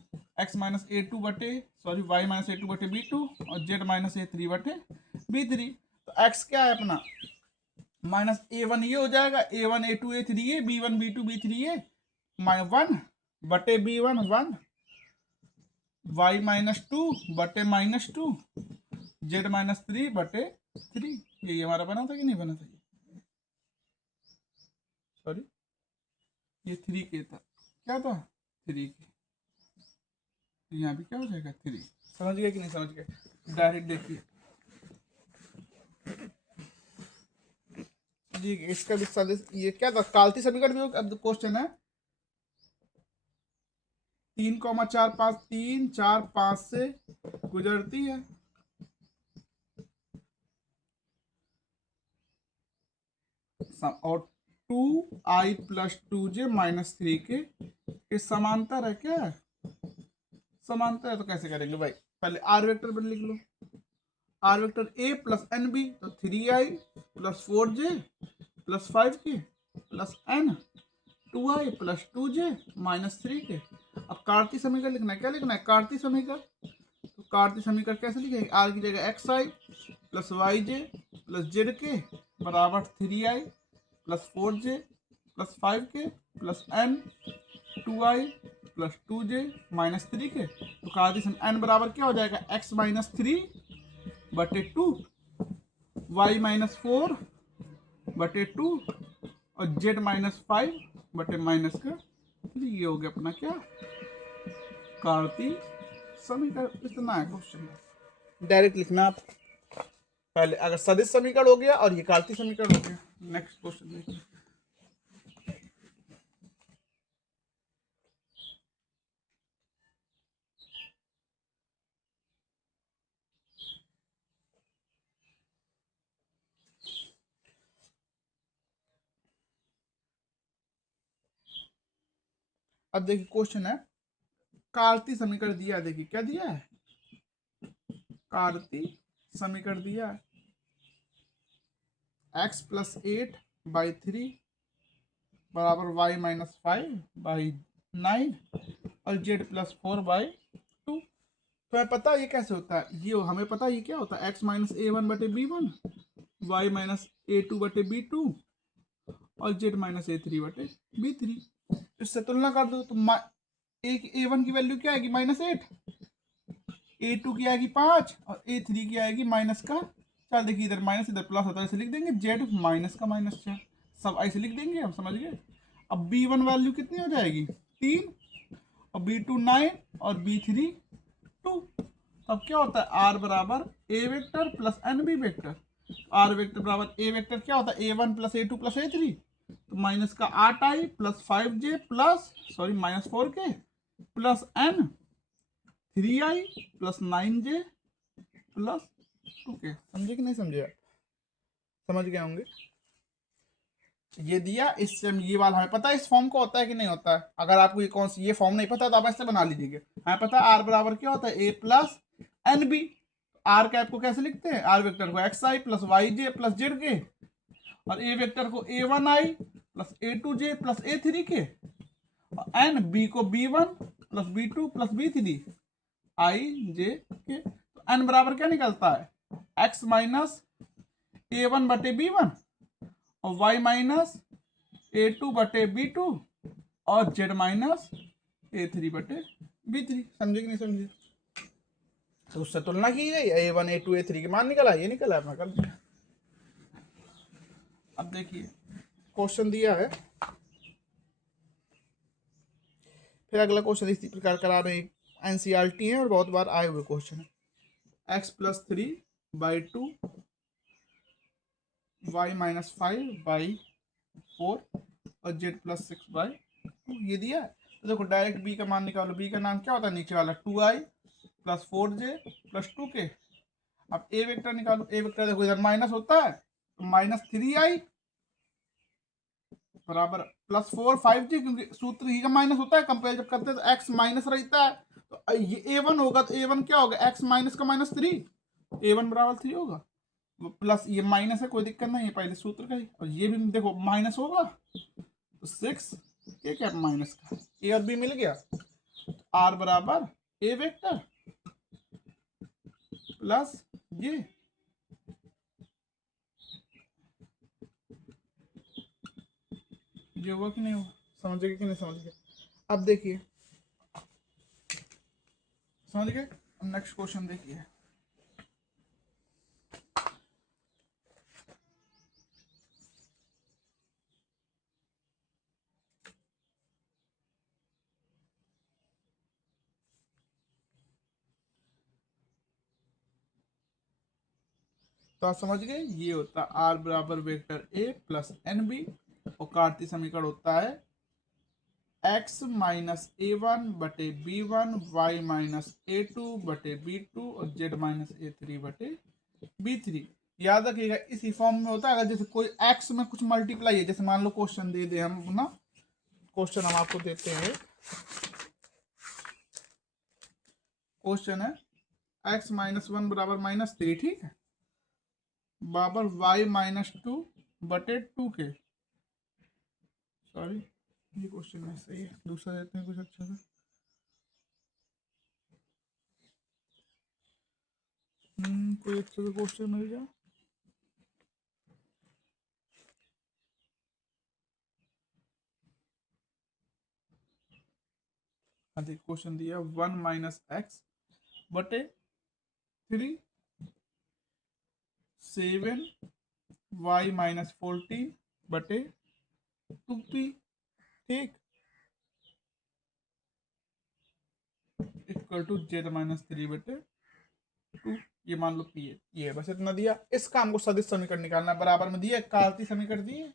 एक्स माइनस ए टू बटे सॉरी वाई माइनस ए टू बटे बी टू और जेड माइनस ए थ्री बटे बी थ्री। तो एक्स क्या है अपना माइनस ए वन ये हो जाएगा A one A two A three A B one B two B three A one बटे B one one Y minus two बटे minus two Z minus three बटे थ्री। ये हमारा बना था कि नहीं बना था सॉरी ये थ्री के था क्या था थ्री के। यहाँ भी क्या हो जाएगा थ्री। समझ गए कि नहीं समझ गए। डायरेक्ट देखिए जी इसका भी ये क्या था काल्ती समीकरण भी। अब क्वेश्चन है 3,4,5 3 4 5 से गुजरती है और 2i प्लस टू जे माइनस थ्री के समांतर है। क्या है समांतर है। तो कैसे करेंगे भाई पहले आर वेक्टर पर लिख लो आर वेक्टर ए प्लस एन बी। तो 3i plus 4j plus 5k plus N 2i plus 2j minus 3k। अब कार्तीय समीकरण लिखना है। क्या लिखना है कार्तीय समीकरण। तो कार्तीय समीकरण कैसे लिखेंगे आर की जगह एक्स आई प्लस वाई जे प्लस जेड के बराबर 3i plus 4j plus 5k plus N 2i plus 2j minus 3k। तो कार्तीय एन बराबर क्या हो जाएगा एक्स माइनस थ्री बटे टू वाई माइनस फोर बटे टू और जेड माइनस फाइव बटे माइनस का थ्री। ये हो गया अपना क्या कार्तीय समीकरण। इतना है क्वेश्चन डायरेक्ट लिखना आप पहले अगर सदिश समीकरण हो गया और ये कार्तीय समीकरण हो गया। नेक्स्ट क्वेश्चन देखिए अब देखिए क्वेश्चन है, कार्तीय समीकरण दिया है। देखिए क्या दिया है, कार्तीय समीकरण दिया है, x प्लस 8/3 बराबर y माइनस 5/9 और z प्लस 4/2। तो हमें पता ये कैसे होता है, ये हमें पता ये क्या होता है, x minus a1/b1, y minus a2/b2 और z माइनस a3/b3। इससे तुलना कर दो तो a1 की वैल्यू क्या आएगी, -8, a2 की आएगी 5 और a3 की आएगी माइनस का 4। देखिए इधर माइनस इधर प्लस होता है, ऐसे लिख देंगे z माइनस का -4, सब ऐसे लिख देंगे, हम समझ गए। अब b1 वैल्यू कितनी हो जाएगी 3 और b2 9 और b3 2। अब क्या होता है, r बराबर a vector plus N B vector. r vector बराबर a वेक्टर क्या होता है, a1 plus a2 plus a3, तो माइनस का 8i plus 5j plus -4k plus n 3i plus 9j plus 2k। समझे कि नहीं समझे आप, समझ गए होंगे। ये दिया, इससे ये वाला हमें पता है इस फॉर्म को होता है कि नहीं होता है। अगर आपको ये कौन सी ये फॉर्म नहीं पता तो आप ऐसे बना लीजिए। हमें पता है आर बराबर क्या होता है, A plus N B. R cap को कैसे लिखते हैं, आर वेक्टर को एक्स आई प्लस वाई जे प्लस जेड के, और ए वेक्टर को A one I plus A two J plus A three K, और एन बी को B one plus B two plus B three I J K. तो N बराबर क्या निकलता है, X minus ए one बटे बी वन और y माइनस a2/b2 और z माइनस a3/b3। समझे कि नहीं समझे। तो उससे तुलना की गई, a1 a2 a3 के मान निकला, ये निकला अपना कर दिया। अब देखिए क्वेश्चन दिया है, फिर अगला क्वेश्चन इसी प्रकार करा रहे हैं, एनसीईआरटी है और बहुत बार आए हुए क्वेश्चन है। x प्लस 3/2 y माइनस 5/4 और z प्लस 6/2 ये दिया है। तो देखो डायरेक्ट b का मान निकालो, b का नाम क्या होता है नीचे वाला, 2i plus 4j plus 2k। अब a वेक्टर निकालो, a वेक्टर देखो इधर माइनस होता है तो -3i बराबर प्लस 4/5j, क्योंकि सूत्र ही का माइनस होता है, कंपेयर जब करते हैं तो x माइनस रहता है, तो ये a1 होगा तो a1 क्या होगा, x माइनस का -3, a1 बराबर 3 होगा। प्लस ये माइनस है, कोई दिक्कत नहीं है, पहले सूत्र का ही। और ये भी देखो माइनस होगा तो 6 के क्या माइनस का, ए और बी मिल गया। आर बराबर ए वेक्टर प्लस ये होगा कि नहीं होगा, समझ गए कि नहीं समझ गए। अब देखिए समझ गए, नेक्स्ट क्वेश्चन देखिए। तो आप समझ गए, ये होता है आर बराबर वेक्टर ए प्लस एन बी, और कार्तीय समीकरण होता है x माइनस ए वन बटे बी वन, वाई माइनस ए टू बटे बी टू और z माइनस ए थ्री बटे बी थ्री। याद रखिएगा इसी फॉर्म में होता है। अगर जैसे कोई x में कुछ मल्टीप्लाई है, जैसे मान लो क्वेश्चन दे दे हम ना, क्वेश्चन हम आपको देते हैं, क्वेश्चन है x माइनस 1 बराबर -3, ठीक है, बराबर y माइनस 2 बटे 2k। सॉरी ये क्वेश्चन में सही है, दूसरा देते हैं कुछ अच्छा सा। कोई अच्छा सा क्वेश्चन मिल जाए। हाँ देखिए क्वेश्चन दिया 1 माइनस एक्स बटे 3 7 y माइनस 14 बटे 2p, ठीक, इक्वल टू z माइनस 3 बटे 2। ये मान लो p है, ये बस इतना दिया। इस काम को सदिश समीकरण निकालना, बराबर में दिया कार्तीय समीकरण दिए,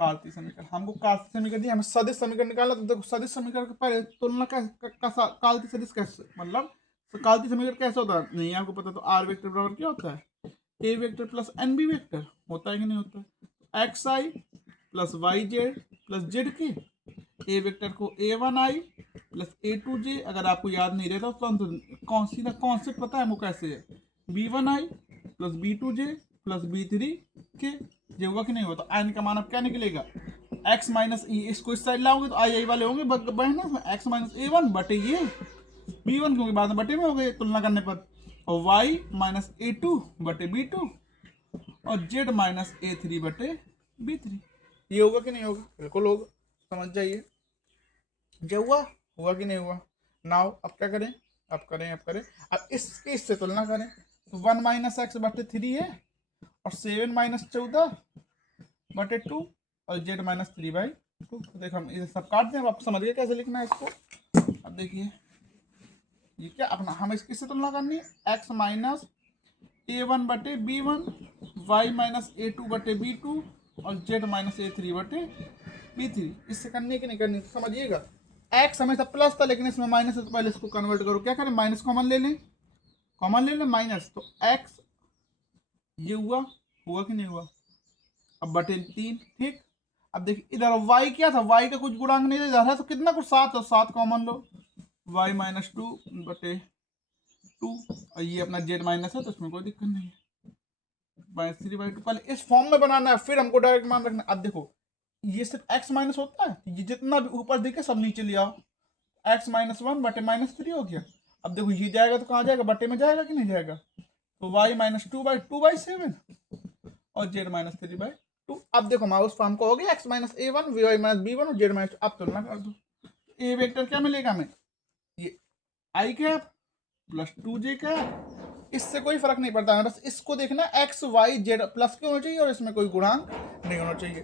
कार्तीय समीकरण हमको कार्तीय समीकरण दिया, हमें सदिश समीकरण निकालना। तो देखो सदिश समीकरण के पहले तुलना कार्तीय सदिश कैसे, मतलब कार्तीय समीकरण कैसे होता है नहीं आपको पता, तो आर वेक्टर बराबर क्या होता है, A vector plus N B vector. होता है कि नहीं होता है, X I plus Y Z plus Z K A vector को A1i प्लस A2j, अगर आपको याद नहीं रहता तो कौन सी ना कॉन्सेप्ट पता है वो कैसे है, B1i plus B2j plus B3k, ये होगा कि नहीं होगा। तो n का मान अब क्या निकलेगा, x माइनस इसको इस साइड लाओगे तो आई वाले होंगे बहना, x माइनस A1 बटे ये B1, क्योंकि बाद में बटे में हो गए तुलना करने पर, और y माइनस A2 बटे B2 और z माइनस A3 बटे B3। ये होगा कि नहीं होगा, बिल्कुल होगा, समझ जाइए। जो हुआ हुआ कि नहीं हुआ। नाउ अब क्या करें, अब इसके इससे तुलना करें तो 1 माइनस एक्स बटे 3 है और 7 माइनस 14 बटे 2 और जेड माइनस 3/2। देखो हम इसे सब काट दें, अब आप समझिए कैसे लिखना है इसको। अब देखिए ये क्या अपना हम इसकी से तुलना करनी है, एक्स माइनस A1 बटे B1, वाई माइनस A2 बटे B2 और जेड माइनस A3 बटे B3। इससे करनी है कि नहीं करनी, तो समझिएगा एक्स हमेशा प्लस था लेकिन इसमें माइनस है, तो पहले इसको कन्वर्ट करो, क्या करें माइनस कॉमन ले लें माइनस, तो एक्स ये हुआ कि नहीं हुआ, अब बटे 3, ठीक। अब देखिए इधर y क्या था, y का कुछ गुणांक नहीं इधर है, तो कितना कुछ 7 है, 7 कॉमन लो, y माइनस 2 बटे 2 और ये अपना z माइनस है तो इसमें कोई दिक्कत नहीं है, माइनस 3/2। पहले इस फॉर्म में बनाना है फिर हमको डायरेक्ट मान रखना। अब देखो ये सिर्फ x माइनस होता है, ये जितना भी ऊपर दिखे सब नीचे ले आओ, x माइनस 1 बटे माइनस 3 हो गया। अब देखो ये जाएगा तो कहाँ जाएगा, बटे में जाएगा कि नहीं जाएगा, तो y माइनस 2/7 और z माइनस 3/2। अब देखो हमारा उस फॉर्म को हो गया x minus A1 y minus B1 और z माइनस, अब तुलना कर दो, ए वेक्टर क्या मिलेगा हमें, ये i cap plus 2j cap, इससे कोई फर्क नहीं पड़ता है, बस इसको देखना x y z प्लस क्यों होना चाहिए और इसमें कोई गुणांक नहीं होना चाहिए,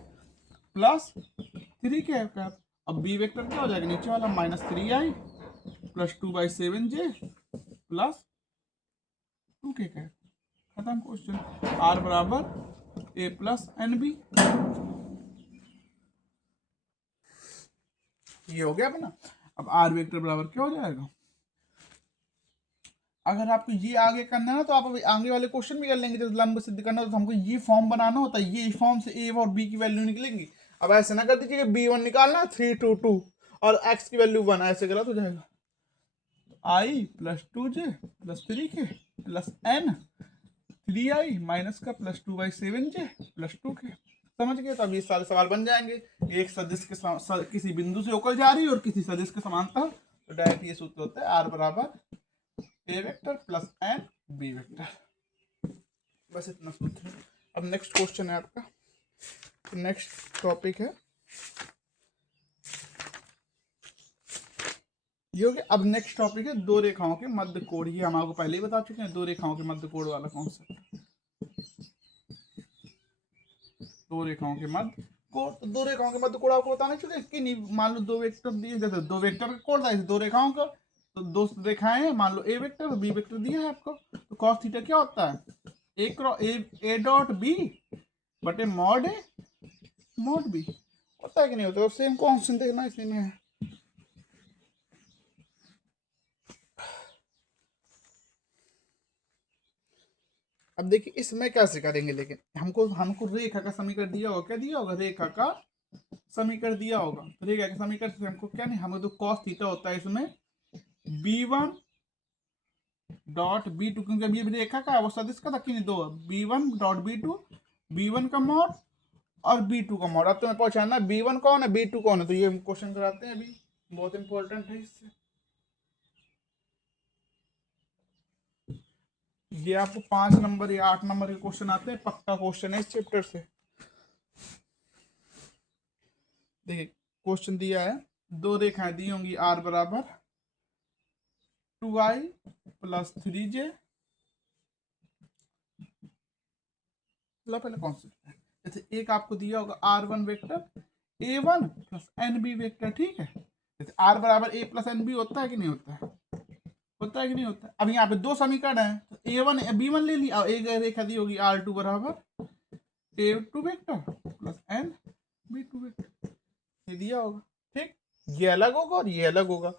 प्लस 3 कैप। अब बी वेक्टर क्या हो जाएगा, नीचे वाला minus 3i plus 2/7j plus 2k cap. खत्म क्वेश्चन। r बराबर a प्लस एन बी, ये हो गया अपना। अब r वेक्टर बराबर क्या हो जाएगा, अगर आपको ये आगे करना है ना तो आप अभी आगे वाले क्वेश्चन भी कर लेंगे, जब लंब सिद्ध करना तो हमको ये फॉर्म बनाना होता है, ये फॉर्म से a और b की वैल्यू निकलेंगी। अब ऐसे ना कर दीजिए b1 निकालना 3 2 2 और x की वैल्यू 1, ऐसे करा तो जाएगा i plus 2j plus 3k plus n 3i minus का प्लस 2/7j प्लस 2k। समझ गए, तो अब ये सारे सवाल बन जाएंगे, एक सदिश के किसी बिंदु से होकर जा रही है और किसी सदिश के समांतर, तो डायरेक्ट ये सूत्र होता है r बराबर a vector plus n b vector, बस इतना सूत्र है। अब नेक्स्ट क्वेश्चन है आपका, नेक्स्ट टॉपिक है ये हो गया। अब नेक्स्ट टॉपिक है दो रेखाओं के मध्य कोण, ये हम आपको पहले ही बता चुके हैं, दो रेखाओं के मध्य कोण वाला कॉन्सेप्ट। दो रेखाओं के मध्य कोण, तो दो रेखाओं के मध्य कोण आपको बताना चाहिए कि नहीं, मान लो दो वेक्टर दिए, जैसे दो वेक्टर का कोण था, दो रेखाओं का, तो दो रेखाएं हैं, मान लो ए वेक्टर और बी वेक्टर दिया है आपको, तो कॉस थीटा क्या होता है, ए डॉट बी बटे मॉड ए मॉड बी, होता है कि नहीं होता है, सेम कॉन्स्टेंट देखना इसी में है। अब देखिए इसमें कैसे करेंगे, लेकिन हमको रेखा का समीकरण दिया होगा, क्या दिया होगा, रेखा का समीकरण दिया होगा, तो रेखा का समीकरण से हमको क्या नहीं, हमें तो कॉस थीटा होता है इसमें b1 डॉट b2, क्योंकि अभी रेखा का है वो सदिश का था कि नहीं, दो b1 डॉट b2, b1 का मॉड और b2 का मॉड। अब तुम्हें पहुंचाना b1 कौन है b2 कौन है, तो ये क्वेश्चन कराते हैं अभी, बहुत इंपॉर्टेंट है इससे। ये आपको 5 नंबर या 8 नंबर के क्वेश्चन आते हैं, पक्का क्वेश्चन है इस चैप्टर से। देखिए क्वेश्चन दिया है, दो रेखाएं दी होंगी r बराबर 2i प्लस 3j, पहले कॉन्सेप्ट है, जैसे एक आपको दिया होगा r1 vector a1 plus nb vector, ठीक है, जैसे r बराबर a प्लस nb होता है कि नहीं होता है, होता है कि नहीं होता है। अब यहाँ पे दो समीकरण है, तो a1 b1 ले लिया और एक रेखा दी होगी r2 बराबर a2 vector plus n b2 vector, ये दिया होगा, ठीक, ये अलग होगा और ये अलग होगा,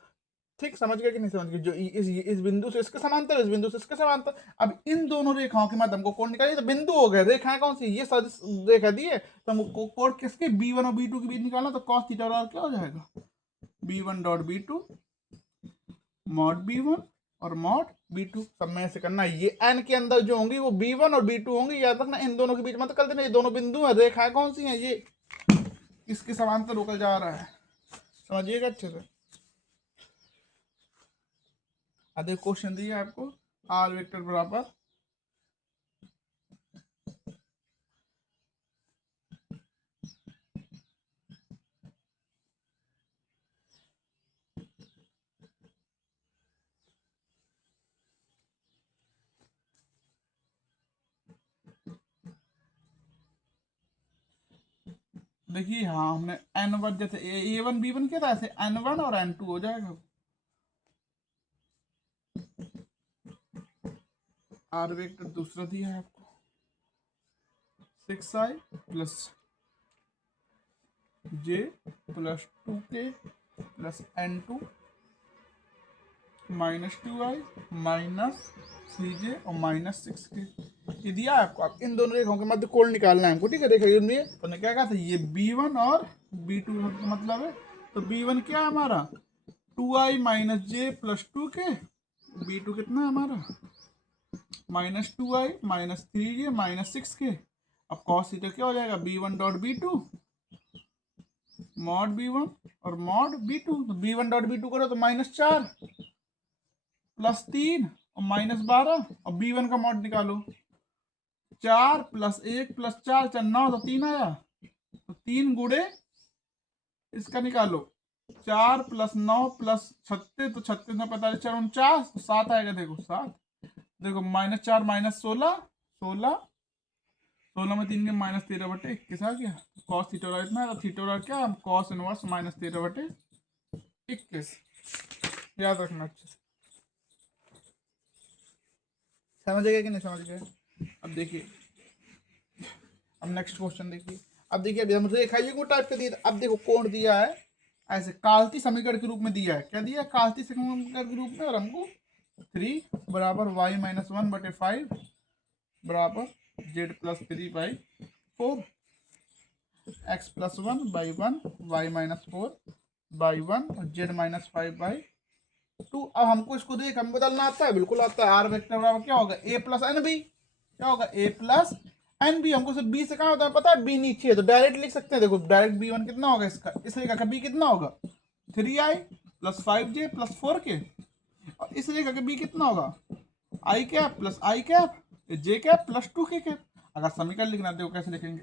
ठीक, समझ गए कि नहीं समझ गए? जो इस बिंदु से इसके समांतर, इस बिंदु से इसके समांतर। अब इन दोनों रेखाओं के मध्य हमको कोण निकालिए, तो बिंदु हो गए, रेखाएं कौन सी, ये सदिश रेखा दी है, तो हमको कोण किसके, B1 और B2 के बीच निकालना, तो cos थीटा और क्या हो जाएगा, B1 dot B2 mod B1 और मॉड B2, सब में ऐसे करना है। ये n के अंदर जो होंगी वो B1 और B2 होंगी, याद रखना, इन दोनों के बीच मत कर देना, ये दोनों बिंदु है, रेखाएं कौन सी हैं, ये इसके समांतर होकर जा रहा है, समझिएगा अच्छे से। आधे क्वेश्चन दिए आपको, आर वेक्टर बराबर देखिए, हाँ हमने n1 जैसे a1 b1 किया था, ऐसे n1 और n2 हो जाएगा। आर वेक्टर दूसरा दिया है आपको 6i plus j plus 2k plus n2 minus 2i minus 3j और माइनस 6k, ये दिया है आपको। आप इन दोनों रेखाओं के मध्य कोण निकालना है हमको, ठीक है। रेखा ये तो क्या कहा था, ये b1 और b2 का मतलब है, तो b1 क्या है हमारा 2i minus j plus 2k, b2 कितना है हमारा minus 2i minus 3j minus 6k। अब cos थीटा क्या हो जाएगा, b1 dot b2 mod b1 और मॉड b2, तो b1 डॉट b2 करो तो -4 प्लस 3 और -12, और b1 का मॉड निकालो, 4 प्लस 1 प्लस 4 4 9, तो 3 आया, तो 3 गुणे इसका निकालो, 4 प्लस 9 प्लस 36, तो 36 में 45 4 49, तो 7 आएगा, देखो 7, देखो -4 माइनस 16 16 16 में 3 के -13/21 आ गया, कॉस थीटा इतना है, तो थीटा क्या, कॉस इनवर्स -13/21, याद रखना अच्छे से। समझ गए कि नहीं समझ गए? अब देखिए, अब नेक्स्ट क्वेश्चन देखिए। अब देखिए, अभी हम रेखा को टाइप कर दिया, अब देखो कोण दिया है ऐसे काल्ती समीकरण के रूप में दिया है, क्या दिया है, काल्ती समीकरण के रूप में, और हमको 3 बराबर y माइनस 1/5 बराबर z plus 3/4 x plus 1/1 y minus 4/1 और z माइनस 5/2। अब हमको इसको देख, हम बदलना आता है, बिल्कुल आता है। आर वेक्टर बराबर क्या होगा, a प्लस एन बी, क्या होगा a प्लस एन बी। हमको सिर्फ b से कहाँ होता है पता है, b नीचे है, तो डायरेक्ट लिख सकते हैं, देखो डायरेक्ट b1 कितना होगा इसका, इस रेखा का b कितना होगा 3i plus 5j plus 4k, और इस रेखा का b कितना होगा i cap plus i cap j cap plus 2k cap. अगर समीकरण लिखना देखो कैसे लिखेंगे,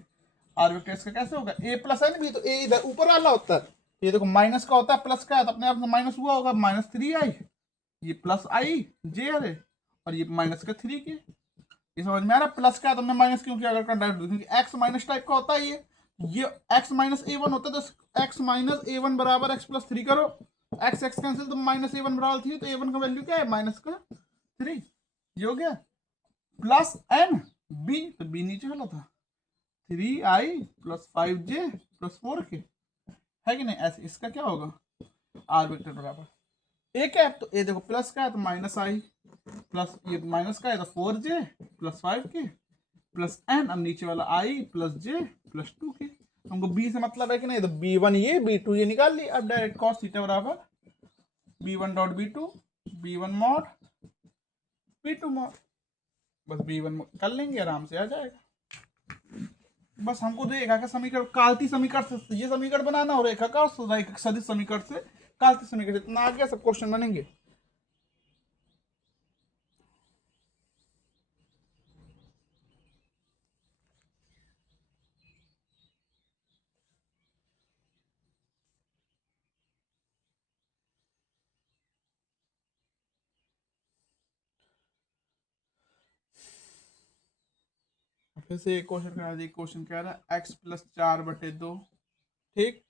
आर वेक्टर इसका कैसे होगा a प्लस एन बी, तो a इधर ऊपर वाला होता है, ये देखो माइनस का होता है, प्लस का है, तो अपने आप से माइनस हुआ होगा, -3i, ये प्लस i j अरे, और ये माइनस का 3k, ये समझ में आ रहा है, प्लस का है तो हमने माइनस क्यों किया, अगर डायरेक्ट, क्योंकि x माइनस टाइप का होता है, ये x माइनस a1 होता है, तो x माइनस a1 बराबर x प्लस 3 करो, x x कैंसिल, तो माइनस a1 बराबर 3, तो a1 का वैल्यू क्या है माइनस का 3, ये हो गया, प्लस एन बी, तो b नीचे वाला था 3i plus 5j plus 4k, है कि नहीं, ऐसे इसका क्या होगा आर वेक्टर बराबर a कैप, तो a देखो प्लस का है तो माइनस आई, प्लस ये माइनस का है तो 4j plus 5k plus n, अब नीचे वाला i plus j plus 2k। हमको b से मतलब है कि नहीं, तो b1 ये b2 ये निकाल ली। अब डायरेक्ट cos थीटा बराबर b1 dot b2 b1 mod b2 mod, बस b1 कर लेंगे, आराम से आ जाएगा। बस हमको रेखा का समीकरण, काल्ती समीकरण से ये समीकरण बनाना, और रेखा का सदिश समीकरण से काल्ती समीकरण, इतना आ गया, सब क्वेश्चन बनेंगे। फिर से एक क्वेश्चन करा दिया, क्वेश्चन कह रहा है x प्लस 4/2 ठीक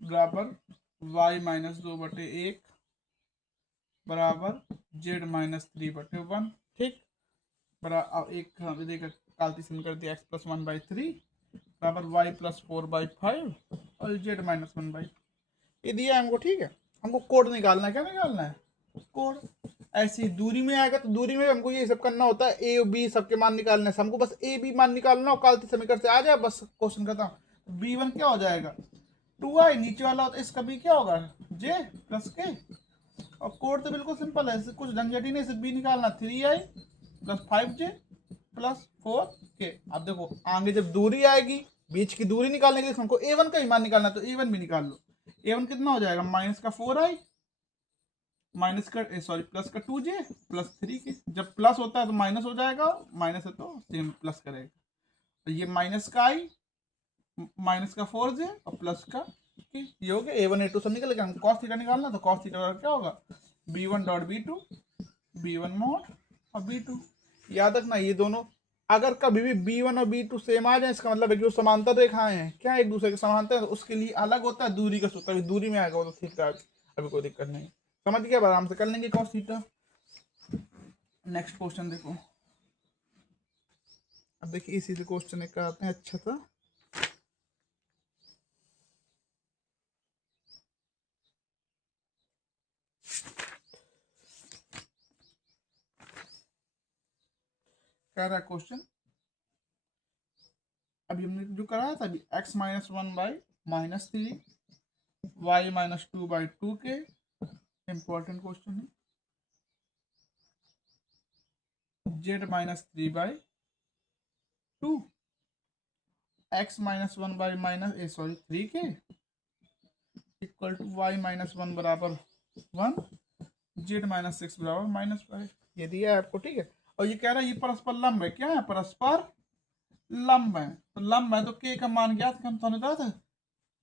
बराबर y माइनस 2/1 बराबर z माइनस 3/1 ठीक बराबर, एक देखा काल्ती समीकरण दिया x प्लस 1/3 बराबर y प्लस 4/5 और z माइनस 1/, ये दिया है हमको, ठीक है। हमको कोड निकालना है, क्या निकालना है, कोड। ऐसी दूरी में आएगा तो दूरी में हमको ये सब करना होता है, ए और बी सबके मान निकालने से, हमको बस ए बी मान निकालना और कालती समीकरण से आ जाए बस क्वेश्चन खत्म। B1 क्या हो जाएगा 2i, नीचे वाला होता है इसका b क्या होगा j प्लस के। और कोड तो बिल्कुल सिंपल है, इससे कुछ झंझट ही नहीं, सिर्फ b निकालना 3i plus 5j plus 4k। अब देखो आगे जब दूरी आएगी, बीच की दूरी निकालने के लिए हमको a1 का ही मान निकालना, तो a1 भी निकाल लो। a1 कितना हो जाएगा माइनस का 4i माइनस का सॉरी प्लस का 2j प्लस 3k। जब प्लस होता है तो माइनस हो जाएगा, माइनस है तो सेम प्लस करेगा। तो ये माइनस का i माइनस का 4j और प्लस का k, ये हो गया a1 a2 सब निकल गया। हमको cos थीटा निकालना, तो cos थीटा क्या होगा b1 dot b2 b1 mode और b2। याद रखना ये दोनों अगर कभी भी b1 और b2 सेम आ जाए, इसका मतलब है कि वो समांतर रेखाएं हैं, क्या एक दूसरे के समांतर है, तो उसके लिए अलग होता है दूरी का सूत्र, अभी दूरी में आएगा वो तो ठीक है, अभी कोई दिक्कत नहीं, समझ गया, आराम से कर लेंगे cos थीटा। नेक्स्ट क्वेश्चन देखो, अब देखिए इसी से क्वेश्चन एक आते हैं, अच्छा था। कह रहा है क्वेश्चन, अभी हमने जो कराया था अभी x minus 1 by minus 3 y minus 2 by 2 के, इंपॉर्टेंट क्वेश्चन है। z minus 3 by 2 x minus 1 by minus 3 के इक्वल टू y माइनस 1 बराबर 1 z माइनस 6 बराबर माइनस 5, ये दिया है आपको, ठीक है। और ये कह रहा है ये परस्पर लंब है, क्या है परस्पर लंब है, तो लंब है तो k का मान ज्ञात हम तो बताया था,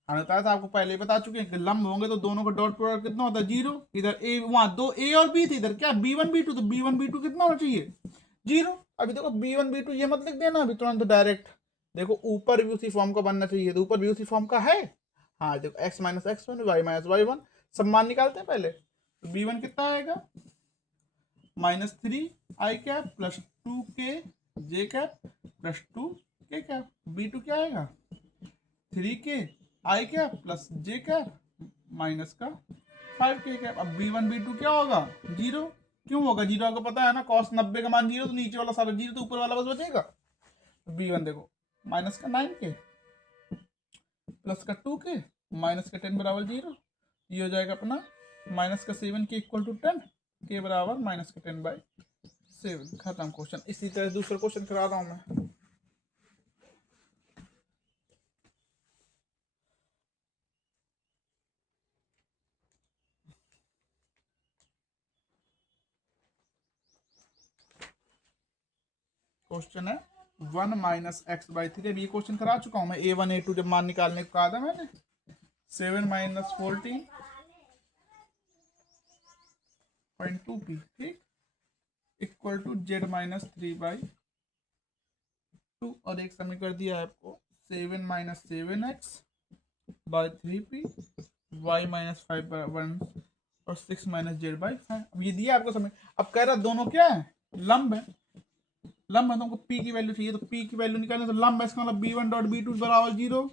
हमने बताया था आपको पहले ही बता चुके हैं कि लंब होंगे तो दोनों का डॉट प्रोडक्ट कितना होता है 0, इधर ए वहां दो ए और बी थी, इधर क्या b1 b2, तो b1 b2 कितना होना चाहिए 0। अभी देखो b1 b2 ये मत लिख देना अभी तुरंत डायरेक्ट, देखो ऊपर भी उसी फॉर्म का बनना चाहिए, तो ऊपर भी उसी फॉर्म का है। हाँ देखो x minus x1 y minus y1 सब मान निकालते हैं पहले, तो b1 कितना आएगा minus 3i cap plus 2k j cap plus 2k cap, b2 क्या आएगा 3k आई कैप प्लस जे कैप माइनस का 5k कैप। अब b1 b2 क्या होगा 0, क्यों होगा 0, आपको पता है ना cos 90 का मान 0, तो नीचे वाला सारा 0 तो ऊपर वाला बस बचेगा। b1 देखो माइनस का 9k प्लस का 2k माइनस का 10 बराबर 0, ये हो जाएगा अपना माइनस का 7k इक्वल टू 10 के बराबर माइनस का 10 बाई 7, खत्म क्वेश्चन। इसी तरह दूसरा क्वेश्चन करा रहा हूँ मैं। क्वेश्चन है 1 माइनस एक्स बाई 3, ये क्वेश्चन करा चुका हूँ मैं, a1 a2 जब मान निकालने को कहा था मैंने, 7 माइनस 14.2p, ठीक, equal to z minus 3 by 2, और एक समीकरण दिया है आपको 7 minus 7x by 3p y minus 5 by 1 और 6 माइनस z बाई 5। अब ये दिया आपको समय, अब कह रहा दोनों क्या है लंब है, लंब है तो हमको p की वैल्यू चाहिए, तो p की वैल्यू निकालने तो लंब है, इसका मतलब b1 डॉट b2 बराबर 0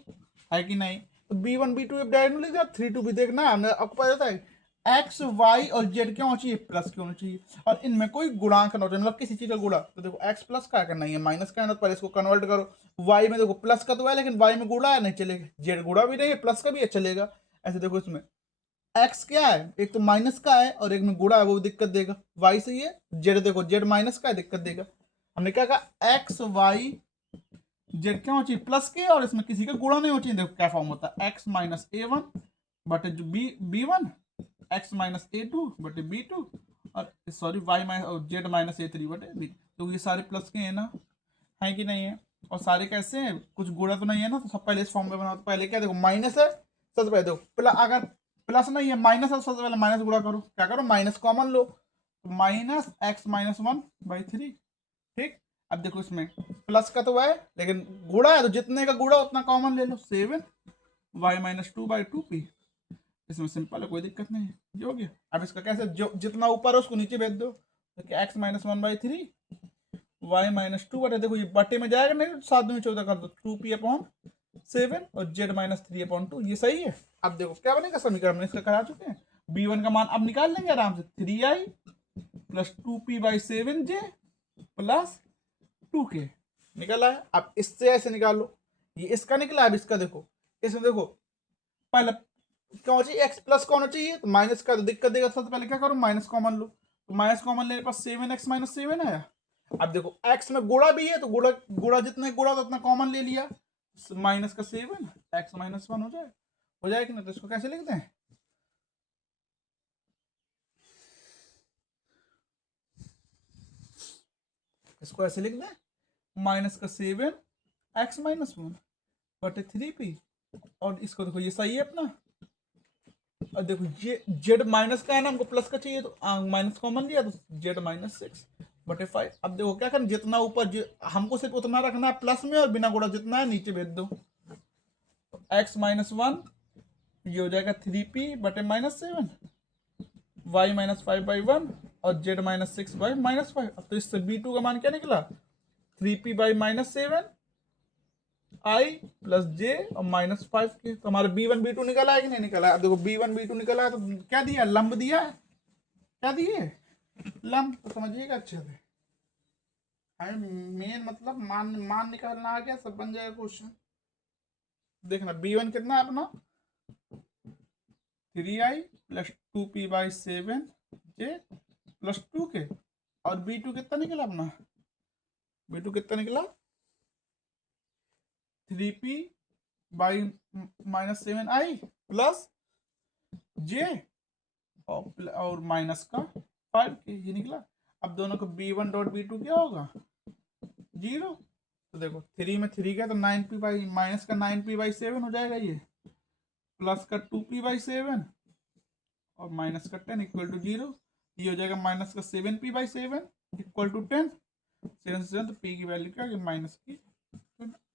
है कि नहीं, तो b1 b2 अब डायरेक्ट लिख दिया, 3 2 भी देखना हमने, आपको पता होता है x y और z क्या होना चाहिए प्लस क्यों होना चाहिए, और इनमें कोई गुणांक ना हो, मतलब किसी चीज का गुणा, तो देखो x प्लस का करना है माइनस का है ना, तो पहले इसको कन्वर्ट करो, y में देखो प्लस का तो है लेकिन y में गुणा है नहीं चलेगा, z गुणा भी नहीं है प्लस का भी है चलेगा। ऐसे देखो इसमें x क्या है, एक तो माइनस का है और एक में गुणा है, वो दिक्कत देगा, y सही है, z देखो z माइनस का है दिक्कत देगा। हमने क्या कहा एक्स वाई जेड क्या होना चाहिए प्लस के, और इसमें किसी का गुणा नहीं होना चाहिए, देखो क्या फॉर्म होता है एक्स माइनस ए1 बटे जो b1 एक्स माइनस a2 बटे b2 और सॉरी वाई माइनस और जेड माइनस a3 बटे b, तो ये सारे प्लस के हैं ना, है कि नहीं है, और सारे कैसे हैं कुछ गुणा तो नहीं है ना, तो सब पहले इस फॉर्म में बनाओ, तो पहले क्या देखो माइनस है, सबसे पहले देखो अगर प्लस नहीं है माइनस है, सबसे पहले माइनस गुणा करो, क्या करो minus common low, minus x minus 1 by 3, ठीक। अब देखो इसमें प्लस का तो है लेकिन गुणा है, तो जितने का गुणा उतना कॉमन ले लो, 7 y माइनस 2 बाई 2p, इसमें सिंपल है कोई दिक्कत नहीं है, जो हो गया। अब इसका कैसे जो जितना ऊपर है उसको नीचे भेज दो, तो क्या x minus 1 by 3 y minus 2 बटे, देखो ये बटे में जाएगा नहीं, 7 में 14 कर दो 2p अपॉन 7 और z माइनस 3 अपॉन 2, ये सही है। अब देखो क्या बनेगा समीकरण में इसका करा चुके हैं, B1 का मान अब निकाल लेंगे आराम से, 3i plus 2p/7j plus 2k निकला है। अब इससे ऐसे निकालो, ये इसका निकला, अब इसका देखो, इसमें देखो पहले क्या होना चाहिए, एक्स प्लस का होना चाहिए, तो माइनस का तो दिक्कत देगा। सबसे पहले क्या करो, माइनस कॉमन लो, तो माइनस कॉमन लेने पर 7x-7 आया। अब देखो एक्स में गुणा भी है, तो गुणा गुणा जितना गुणा तो उतना कॉमन ले लिया, माइनस का 7 x-1 हो जाएगा कि नहीं। तो इसको कैसे लिखते हैं, इसको ऐसे लिखते हैं, माइनस का 7x-1 बटे 3p। और इसको देखो ये सही है अपना। और देखो ये जेड माइनस का है ना, हमको प्लस का चाहिए, तो माइनस कॉमन लिया, तो z-6 बटे 5। अब देखो क्या करें, जितना ऊपर हमको सिर्फ उतना रखना है प्लस में, और बिना गुणा जितना है नीचे भेज दो। तो x-1 ये हो जाएगा 3p बटे -7, y-5/1 और z-6/-5। अब तो इससे b2 का मान क्या निकला, 3p/-7 i प्लस j और -5 के। तो हमारा b1 b2 निकला है कि नहीं निकला है। अब देखो b1 b2 निकला है, तो क्या दिया, लंब दिया है, क्या दिए, लंब। तो समझिएगा अच्छे से, हमें मेन मतलब मान मान निकालना आ गया, सब बन जाएगा क्वेश्चन। देखना b1 कितना है अपना, 3i plus 2p/7j plus 2k, और b2 कितना निकला अपना, b2 कितना निकला, 3p/-7i प्लस j और माइनस का 5k, ये निकला। अब दोनों को b1 डॉट b2 क्या होगा, 0। तो देखो 3 में 3 का तो 9p माइनस का 9p/7 हो जाएगा ये, प्लस का 2p/7 और माइनस का 10 इक्वल टू 0। ये हो जाएगा माइनस का 7p/7 इक्वल टू 10, 7 से 7 तो p की वैल्यू क्या है, माइनस की।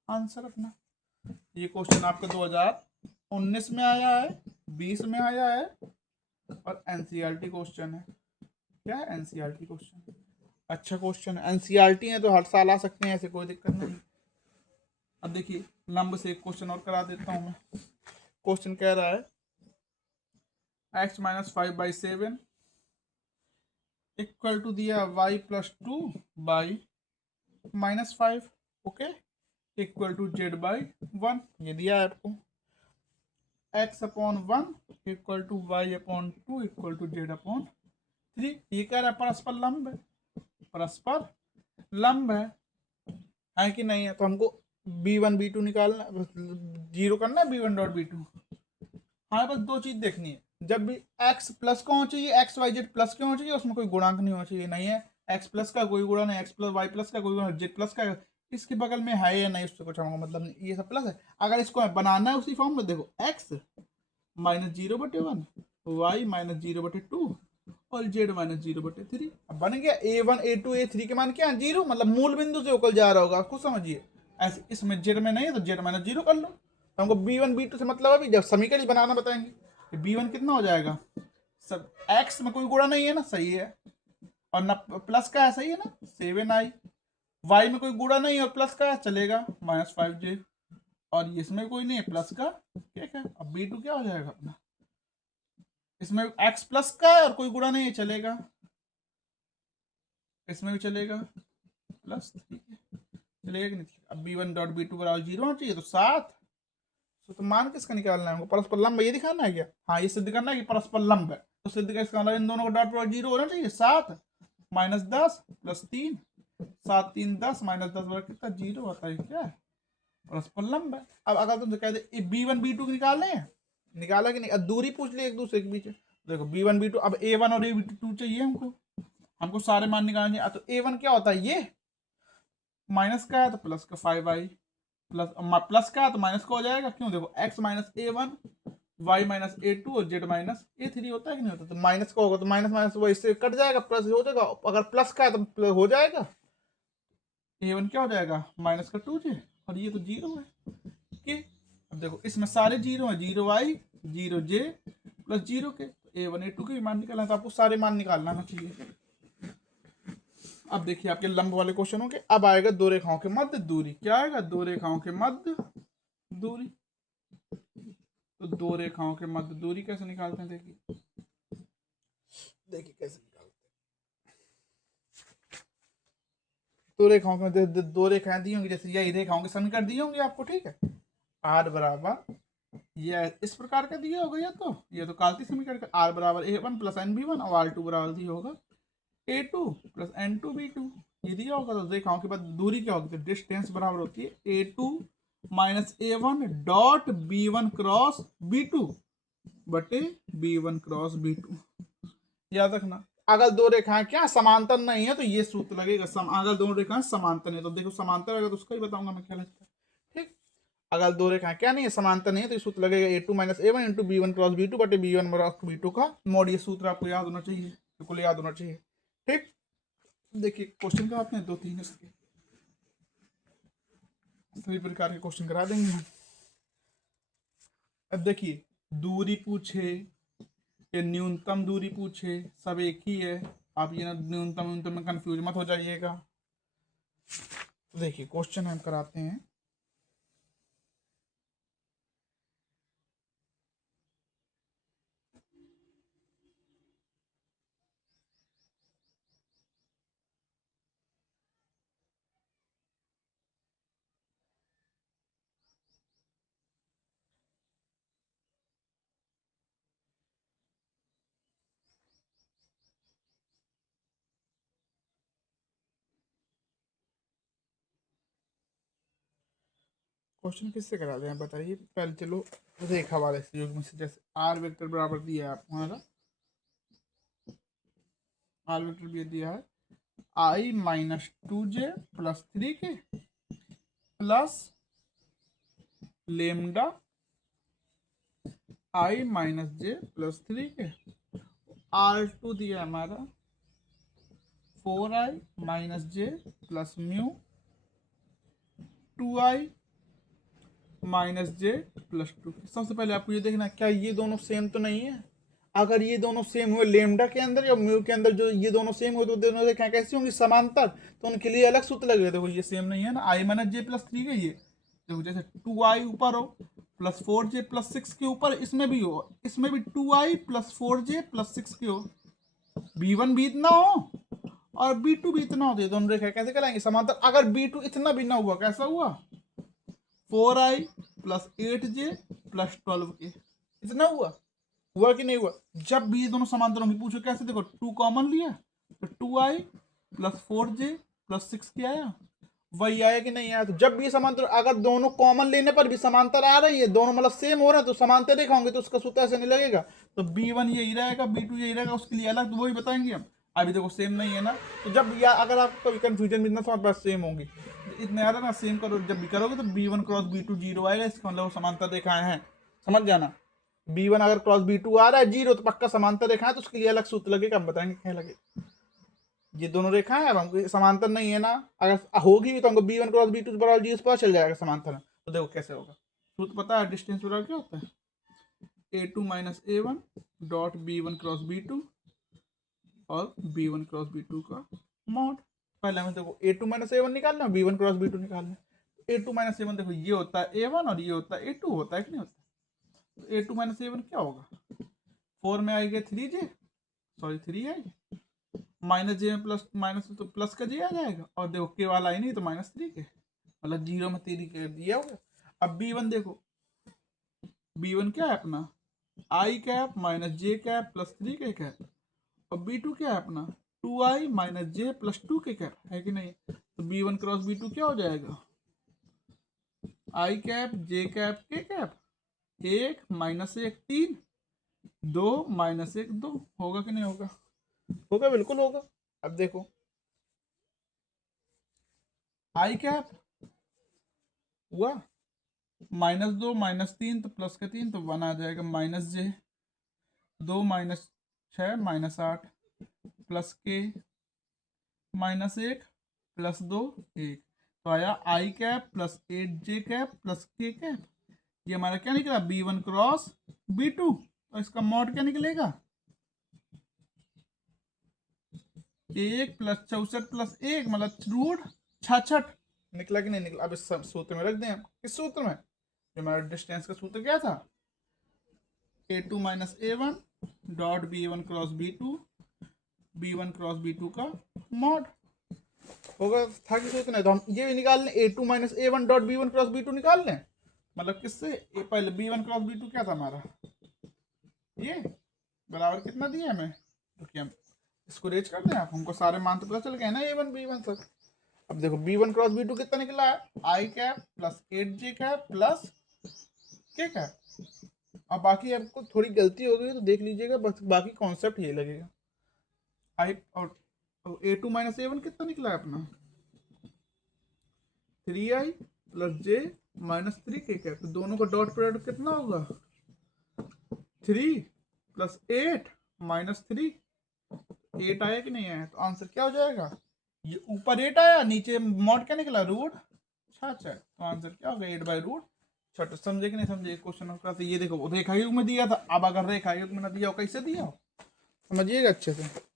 आंसर अपना ये क्वेश्चन आपका 2019 में आया है, 20 में आया है, और एनसीईआरटी क्वेश्चन है। क्या है, एनसीईआरटी क्वेश्चन। अच्छा क्वेश्चन है, एनसीईआरटी है तो हर साल आ सकते हैं, ऐसे कोई दिक्कत नहीं। अब देखिए लंब से एक क्वेश्चन और करा देता हूं मैं। क्वेश्चन कह रहा है x-5/7 इक्वल टू दिया y + 2/-5, okay, equal to z/1 ये दिया है आपको। x/1 equal to y/2 equal to z/3। ये कह रहा है परस्पर लंब है, परस्पर लंब है कि नहीं है। तो हमको b1 b2 निकालना, जीरो करना है b1 डॉट b2। हमारे पास दो चीज देखनी है, जब भी x प्लस का होना चाहिए, एक्स वाई जेड प्लस का होना चाहिए, उसमें कोई गुणांक नहीं होना चाहिए। नहीं है, x प्लस का कोई गुणा नहीं, एक्स प्लस वाई प्लस का कोई गुणा, जेड प्लस का इसके बगल में है या नहीं, उससे कुछ हमको मतलब नहीं, ये सब प्लस है। अगर इसको बनाना है उसी फॉर्म में, देखो x -0/1, y -0/2 और z -0/3। अब बन गया a1 a2 a3 के मान क्या है, 0, मतलब मूल बिंदु से होकर जा रहा होगा, आपको समझिए ऐसे। इसमें z में नहीं है तो z -0 कर लो। तो हमको b1 b2 से मतलब अभी जब समीकरण बनाना बताएंगे, b1 कितना हो जाएगा, सब x में कोई गुणा नहीं है ना, सही है, और ना प्लस का है, सही है ना, 7i। y में कोई गुणा नहीं है और प्लस का है, चलेगा, -5j। और इसमें कोई नहीं है प्लस का, ठीक है। अब b2 क्या हो जाएगा अपना, इसमें x प्लस का है और कोई गुणा नहीं है, चलेगा, इसमें भी चलेगा प्लस, ठीक है, चलेगा कि नहीं। अब b1 डॉट b2 बराबर 0 होना चाहिए, तो 7। तो मान किसका निकालना है हमको, परस्पर लंब, ये दिखाना है क्या, हाँ ये सिद्ध करना है कि परस्पर लंब है। तो सिद्ध का इसका मतलब इन दोनों का डॉट प्रोडक्ट 0 होना चाहिए। 7 -10 + 3, 7 3 10 -10 बराबर कितना, 0 आता है, क्या है, परस्पर लंब है। अब अगर तुम कहते b1 b2 निकालने हैं, निकाला कि नहीं, अब दूरी पूछ ले एक दूसरे के बीच। देखो b1 b2, अब a1 और a2 चाहिए हमको, हमको सारे मान निकालने। तो a1 क्या होता है, ये माइनस का है तो प्लस का 5i, प्लस का है तो माइनस का हो जाएगा, क्यों, देखो x -a1 y -a2 और z -a3 होता है कि नहीं होता। तो माइनस का होगा तो माइनस माइनस वो इससे कट जाएगा, प्लस हो जाएगा। अगर प्लस का है तो हो जाएगा, a1 क्या हो जाएगा, माइनस का 2j, और ये तो 0 है, ठीक। अब देखो इसमें सारे 0 हैं, 0i 0j plus 0k, a1 a2 के भी मान निकालना, तो आपको सारे मान निकालना चाहिए। अब देखिए आपके लंब वाले क्वेश्चन के, अब आएगा दो रेखाओं के मध्य दूरी। क्या आएगा, दो रेखाओं के मध्य दूरी। तो दो रेखाओं के मध्य दूरी कैसे निकालते हैं, देखिए देखिए कैसे निकालते हैं। दो रेखाओं में दो रेखाएं दी होंगी, जैसे यही रेखाओं के समीकरण कर दिए होंगे आपको, ठीक है। आर बराबर ये इस प्रकार का दिया होगा, ये तो काल्पनिक समीकरण का आर बराबर a1 प्लस nb1 और r2 बराबर दिया होगा a2 प्लस n2b2, ये दिया होगा। तो रेखाओं के बाद दूरी क्या होगी, तो डिस्टेंस बराबर होती है a2 minus a1 dot b1 cross b2 बटे b1 क्रॉस b2। याद रखना, अगर दो रेखाएं क्या समांतर नहीं है तो ये सूत्र लगेगा। अगर दोनों रेखाएं समांतर नहीं, तो देखो समांतर अगर तो उसका ही बताऊंगा मैं क्या लगता है, ठीक। अगर दो रेखाएं क्या नहीं है, समांतर नहीं है, तो ये सूत्र लगेगा a2 minus a1 into b1 cross b2 बटे b1 क्रॉस b2 का मॉड। ये सूत्र आपको याद होना चाहिए, बिल्कुल याद होना चाहिए, ठीक। देखिए क्वेश्चन कराते हैं, 2-3 इसके सभी प्रकार के क्वेश्चन करा देंगे हम। अब देखिए दूरी पूछे ये न्यूनतम दूरी पूछे, सब एक ही है। आप ये ना न्यूनतम में कंफ्यूज मत हो जाइएगा। तो देखिए क्वेश्चन हम कराते हैं। क्वेश्चन किससे करा दें बताइए पहले। चलो रेखा वाले से योग में से, जैसे आर वेक्टर बराबर दिया है आपको, हमारा आर वेक्टर भी दिया है I minus 2j plus 3k plus lambda I minus j plus 3k। R2 दिया है हमारा 4i minus j plus mu 2i minus j plus 2। सबसे पहले आपको ये देखना क्या ये दोनों सेम तो नहीं है। अगर ये दोनों सेम हुए लेमडा के अंदर या म्यू के अंदर, जो ये दोनों सेम हुए तो दोनों रेखाएं कैसी होंगी, समांतर। तो उनके लिए अलग सूत्र लगेगा। देखो ये सेम नहीं है ना, आई माइनस जे प्लस 3 का ये देखो, जैसे 2i ऊपर हो प्लस 4j प्लस 6 के ऊपर, इसमें भी हो, इसमें भी 2i प्लस 4j प्लस 6 के हो, b1 भी इतना हो और b2 भी इतना हो, तो ये दोनों रेखाएं कैसे कराएंगे समांतर। अगर b2 इतना भी ना हुआ, कैसा हुआ 4i plus 8j plus 12k, इतना हुआ कि नहीं हुआ। जब भी ये दोनों समांतर होंगे, पूछो कैसे, देखो 2 कॉमन लिया तो 2i प्लस 4j प्लस 6 के आया, वही आया कि नहीं आया। तो जब भी समांतर, अगर दोनों कॉमन लेने पर भी समांतर आ रही है, दोनों मतलब सेम हो रहा है, तो समांतर रेखा होंगे, तो उसका सूत्र ऐसे नहीं लगेगा। तो b1 यही रहेगा, b2 यही रहेगा, उसके लिए अलग, तो वही बताएंगे हम। अभी देखो सेम नहीं है ना, तो जब या अगर आपको कभी कंफ्यूजन भी ना, तो पास सेम होंगी, इतना याद है ना, सेम करो। जब भी करोगे तो b1 क्रॉस b2 जीरो आएगा, इसका मतलब समांतर रेखाएं हैं, समझ जाना। b1 अगर क्रॉस b2 आ रहा है जीरो, तो पक्का समांतर रेखा है, तो उसके लिए अलग सूत्र लगेगा, हम बताएंगे क्या लगेगा। ये दोनों रेखाएं अब हमको समांतर नहीं है ना, अगर होगी भी तो हमको b1 क्रॉस b2 बराबर जीरो पता चल जाएगा समांतर है। तो देखो कैसे होगा, सूत्र पता है, डिस्टेंस बराबर क्या होता है a2 minus a1 dot b1 cross b2 और b1 क्रॉस b2 का मॉड। पहले हमें देखो a2 माइनस a1 निकालना, b1 क्रॉस b2 निकालना। a2 माइनस a1 देखो ये होता है a1 और ये होता है a2, होता है कि नहीं होता। तो a2 माइनस a1 क्या होगा, 4 में आएगा 3j, सॉरी 3i माइनस जे में प्लस, माइनस तो प्लस का जे आ जाएगा, और देखो के वाला आई नहीं तो माइनस 3 के, मतलब जीरो में 3 के दिया होगा। अब b1 देखो, b1 क्या है अपना आई कैप माइनस जे कैप प्लस 3 के कैप, और b2 क्या है अपना 2i माइनस जे प्लस 2 के कैप, है कि नहीं। तो b1 क्रॉस b2 क्या हो जाएगा, आई कैप जे कैप के कैप, 1 माइनस 1 3, 2 माइनस 1 2, होगा कि नहीं होगा, होगा बिल्कुल होगा। अब देखो आई कैप हुआ माइनस 2 माइनस 3 तो प्लस का 3, तो 1 आ जाएगा, minus J 2 minus 6 minus 8 plus K minus 1 plus 2 1, तो आया I cap plus 8j cap plus K cap. ये हमारा क्या निकला b1 क्रॉस b2, तो इसका मॉड क्या निकलेगा 1 प्लस 64 प्लस 1 मतलब रूट 66 निकला कि नहीं निकला। अब इस सूत्र में रख दें हम, किस सूत्र में, जो हमारा डिस्टेंस का सूत्र क्या था a2 minus a1 dot b1 cross b2 B1 cross B2 का मॉड होगा। था कि सोचना है तो हम ये निकाल लें, A2 minus A1 dot B1 cross B2 निकाल लें। मतलब किससे, पहले B1 क्रॉस B2 क्या था हमारा, ये बराबर कितना दिया हमें, तो हम इसको रेज कर दें। आप हमको सारे मान तो पता चल गए ना A1 B1 तक। अब देखो B1 क्रॉस B2 कितना निकला है, I cap plus 8J cap plus K cap. अब बाकी आपको थोड़ी गलती हो गई तो देख लीजिएगा, बस बाकी कॉन्सेप्ट ये लगेगा। आई और A2 माइनस A1 कितना निकला है अपना, 3i plus J minus 3K cap. तो दोनों का डॉट प्रोडक्ट कितना होगा, 3 प्लस 8 माइनस 3, 8 आया कि नहीं आया, तो आंसर क्या हो जाएगा, ये ऊपर 8 आया, नीचे मॉड क्या निकला, रूट 6। तो आंसर क्या होगा, 8/रूट 6। समझे कि नहीं समझे क्वेश्चन का। तो ये देखो रेखा युग में दिया था, अब अगर रेखा युग में ना दिया हो, कैसे दिया हो, समझिएगा अच्छे से।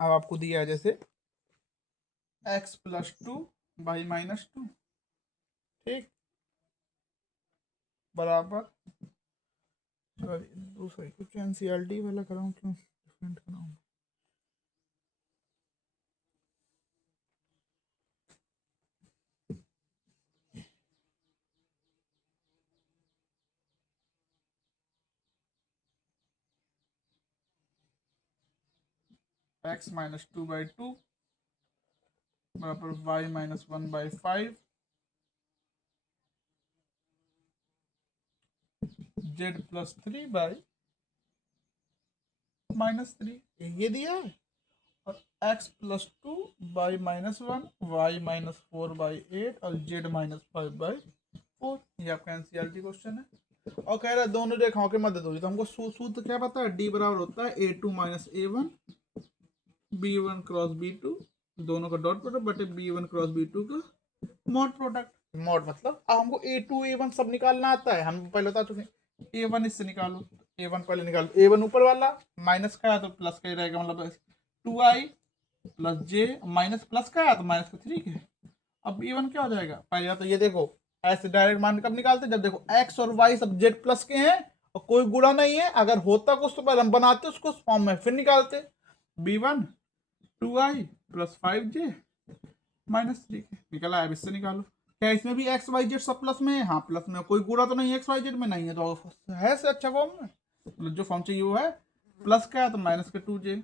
अब आपको दिया है जैसे x प्लस 2 वाई माइनस 2, ठीक, बराबर, सॉरी दूसरा कुछ एनसीईआरटी वाला कराऊं, क्यों डिफरेंट कराऊं। x माइनस 2/2 बराबर y minus 1/5 z plus 3 by minus 3, ये दिया है। और x plus 2 by minus 1 y minus 4/8 और z माइनस 5/4। ये आपका एनसीईआरटी क्वेश्चन है। और कह रहा है दोनों रेखाओं के मध्य दूरी, तो हमको सूत्र क्या पता है, d बराबर होता है A2 minus A1 B1 cross B2 दोनों का डॉट प्रोडक्ट बटे B1 क्रॉस B2 का मॉड प्रोडक्ट। मॉड मतलब अब हमको A2 A1 सब निकालना आता है, हम पहले बता चुके हैं। A1 इससे निकालो, A1 पहले निकालो, A1 ऊपर वाला माइनस का है तो प्लस का ही रहेगा, मतलब 2i plus J minus plus का है तो माइनस का 3 है। अब B1 क्या हो जाएगा, पहले तो ये देखो ऐसे डायरेक्ट मान कब निकालते, जब देखो x और y सब z प्लस के हैं और कोई गुणा नहीं है, अगर होता कुछ तो पहले हम बनाते उसको उस फॉर्म में, फिर निकालते। B1 2i plus 5J minus 3 निकला है, अब इससे निकालो। क्या इसमें भी एक्स वाई जेड सब प्लस में है, हाँ प्लस में, कोई गुणा तो नहीं है एक्स वाई जेड में, नहीं है तो है से अच्छा फॉर्म में, मतलब जो फॉर्म चाहिए वो है। प्लस का है तो माइनस का 2J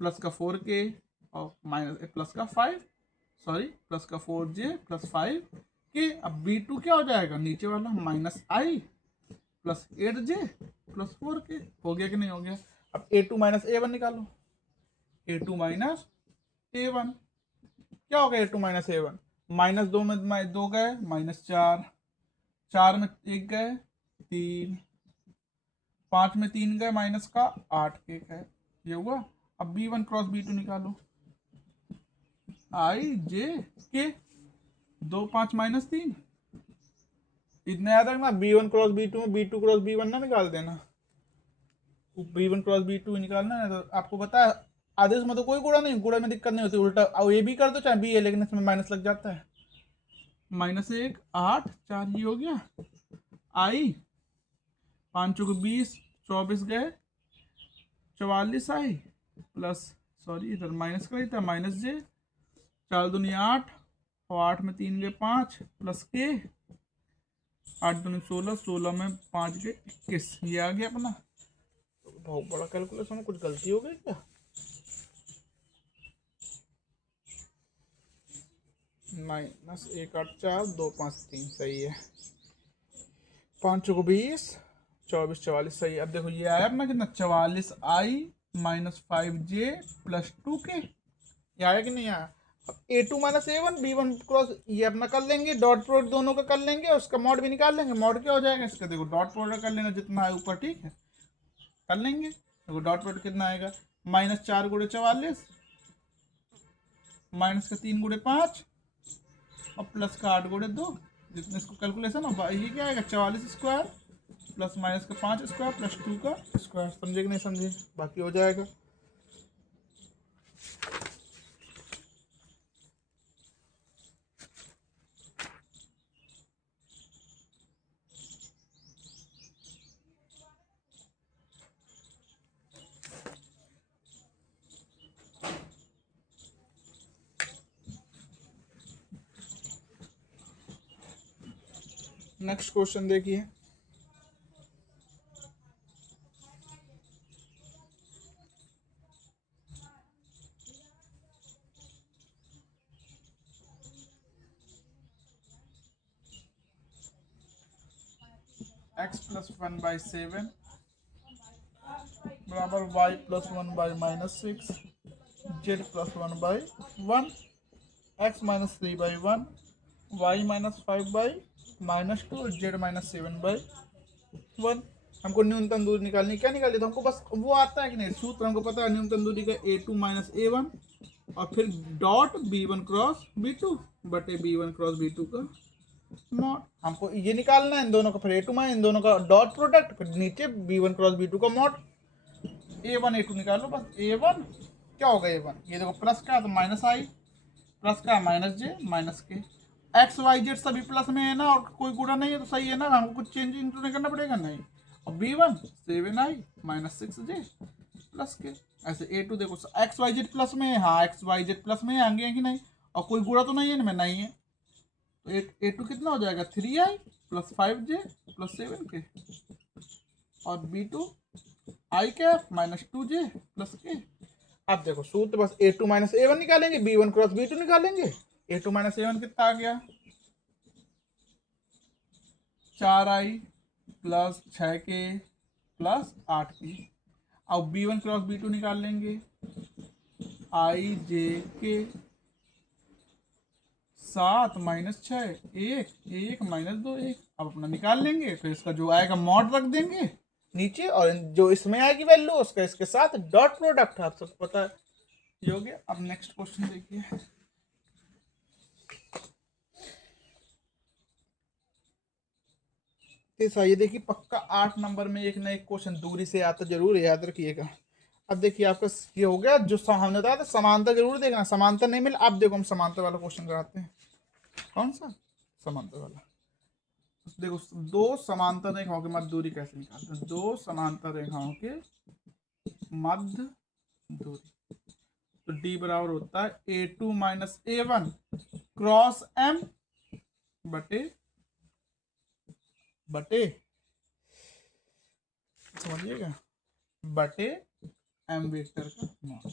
प्लस का 4K और माइनस प्लस का 5, सॉरी प्लस का 4J प्लस 5K। अब B2 क्या हो जाएगा, नीचे वाला माइनस आई प्लस 8J प्लस 4K। हो गया कि नहीं हो गया। अब A2 माइनस A1 निकालो, A2 माइनस A1 क्या हो गया, A2 माइनस A1, माइनस 2 में 2 गए माइनस 4, 4 में 1 गए 3, 5 में 3 गए माइनस का 8 के गए, ये हुआ। अब B1 क्रॉस B2 निकालो, आई जे के 2 5 माइनस 3, इतना याद रखना। B1 क्रॉस B2 में B2 क्रॉस B1 ना निकाल देना, B1 क्रॉस B2 निकालना है। तो आपको पता है आदेश में तो कोई गुणा नहीं, गुणा में दिक्कत नहीं होती, उल्टा अब ये भी कर दो चाहे बी है, लेकिन इसमें माइनस लग जाता है। माइनस 1 8 4 ये हो गया, आई 5 चौके 20 24 गए 44 आई प्लस, सॉरी इधर माइनस का ही था, माइनस जे 4 दूनी 8 और 8 में 3 गए 5 प्लस के 8 दूनी 16, 16 में 5 गए 21, ये आ गया अपना। बहुत बड़ा कैलकुलेशन में कुछ गलती हो गई क्या, माइनस 1 8 4 2 5 3 सही है, 5 चौको 20 24 44 सही है। अब देखो ये आया अपना कितना 44 आई माइनस 5J प्लस 2K, ये आया कि नहीं आया। अब A2 minus A1 B1 cross ये अपना कर लेंगे, डॉट प्रोडक्ट दोनों का कर लेंगे, उसका मॉड भी निकाल लेंगे। मॉड क्या हो जाएगा इसका, देखो डॉट प्रोडक्ट कर लेना जितना है ऊपर, ठीक है कर लेंगे। देखो डॉट प्रोडक्ट कितना आएगा, माइनस 4 गुणे 44 माइनस का 3 गुणे 5 और प्लस का 8 गुणे 2, जितने इसको कैलकुलेशन हो ये क्या आएगा 44 स्क्वायर प्लस माइनस का 5 स्क्वायर प्लस 2 का स्क्वायर। समझे कि नहीं समझे, बाकी हो जाएगा। नेक्स्ट क्वेश्चन देखिए, x प्लस 1/7 बराबर y plus 1/-6, z plus 1/1, x minus 3/1, y minus 5/-2, z minus 7/1। हमको न्यूनतम दूरी निकालनी, क्या निकाली? तो हमको बस वो आता है कि नहीं, सूत्र हमको पता है न्यूनतम दूरी का a2 माइनस a1 और फिर डॉट b1 क्रॉस b2 बटे b1 क्रॉस b2 का मॉड। हमको ये निकालना है इन दोनों का, फिर a2 माइनस इन दोनों का डॉट प्रोडक्ट, फिर नीचे b1 क्रॉस b2 का मॉड। a1 a2 निकाल लो बस। a1 क्या होगा? a1 ये देखो प्लस का तो माइनस आई, प्लस का माइनस जे माइनस के, एक्स वाई जेड सभी प्लस में है ना, और कोई गुणा नहीं है तो सही है ना, हमको कुछ चेंज इंटू नहीं करना पड़ेगा। नहीं, और b1 7i minus 6j plus के। ऐसे a2 देखो एक्स वाई जेड प्लस में है, हाँ एक्स वाई जेड प्लस में है, आगे है कि नहीं, और कोई गुणा तो नहीं है ना, नहीं है, तो a2 कितना हो जाएगा? 3i प्लस 5j प्लस 7 के, और b2 आई कैप माइनस 2j प्लस के। अब देखो सूत्र बस a2 माइनस a1 निकालेंगे, b1 क्रॉस b2 निकालेंगे। a2 माइनस a1 कितना आ गया? 4i plus 6k plus 8k। अब b1 क्रॉस b2 निकाल लेंगे, आई जे के 7 माइनस 6 1 माइनस 2 1। अब अपना निकाल लेंगे, फिर इसका जो आएगा मॉड रख देंगे नीचे, और जो इसमें आएगी वैल्यू उसका इसके साथ डॉट प्रोडक्ट, आप सबको पता है ये हो गया। अब नेक्स्ट क्वेश्चन देखिए, ये देखिए पक्का 8 नंबर में एक ना एक क्वेश्चन दूरी से आता जरूर, याद रखिएगा। अब देखिए आपका ये हो गया, जो हमने बताया था समांतर जरूर देखना, समांतर नहीं मिला। अब देखो हम समांतर वाला क्वेश्चन कराते हैं। कौन सा? समांतर वाला। देखो दो समांतर रेखाओं के मध्य दूरी कैसे निकालते हैं? दो समांतर रेखाओं के मध्य दूरी, तो d बराबर होता है a2 minus a1 cross m बटे समझिएगा बटे m वेक्टर का मॉड।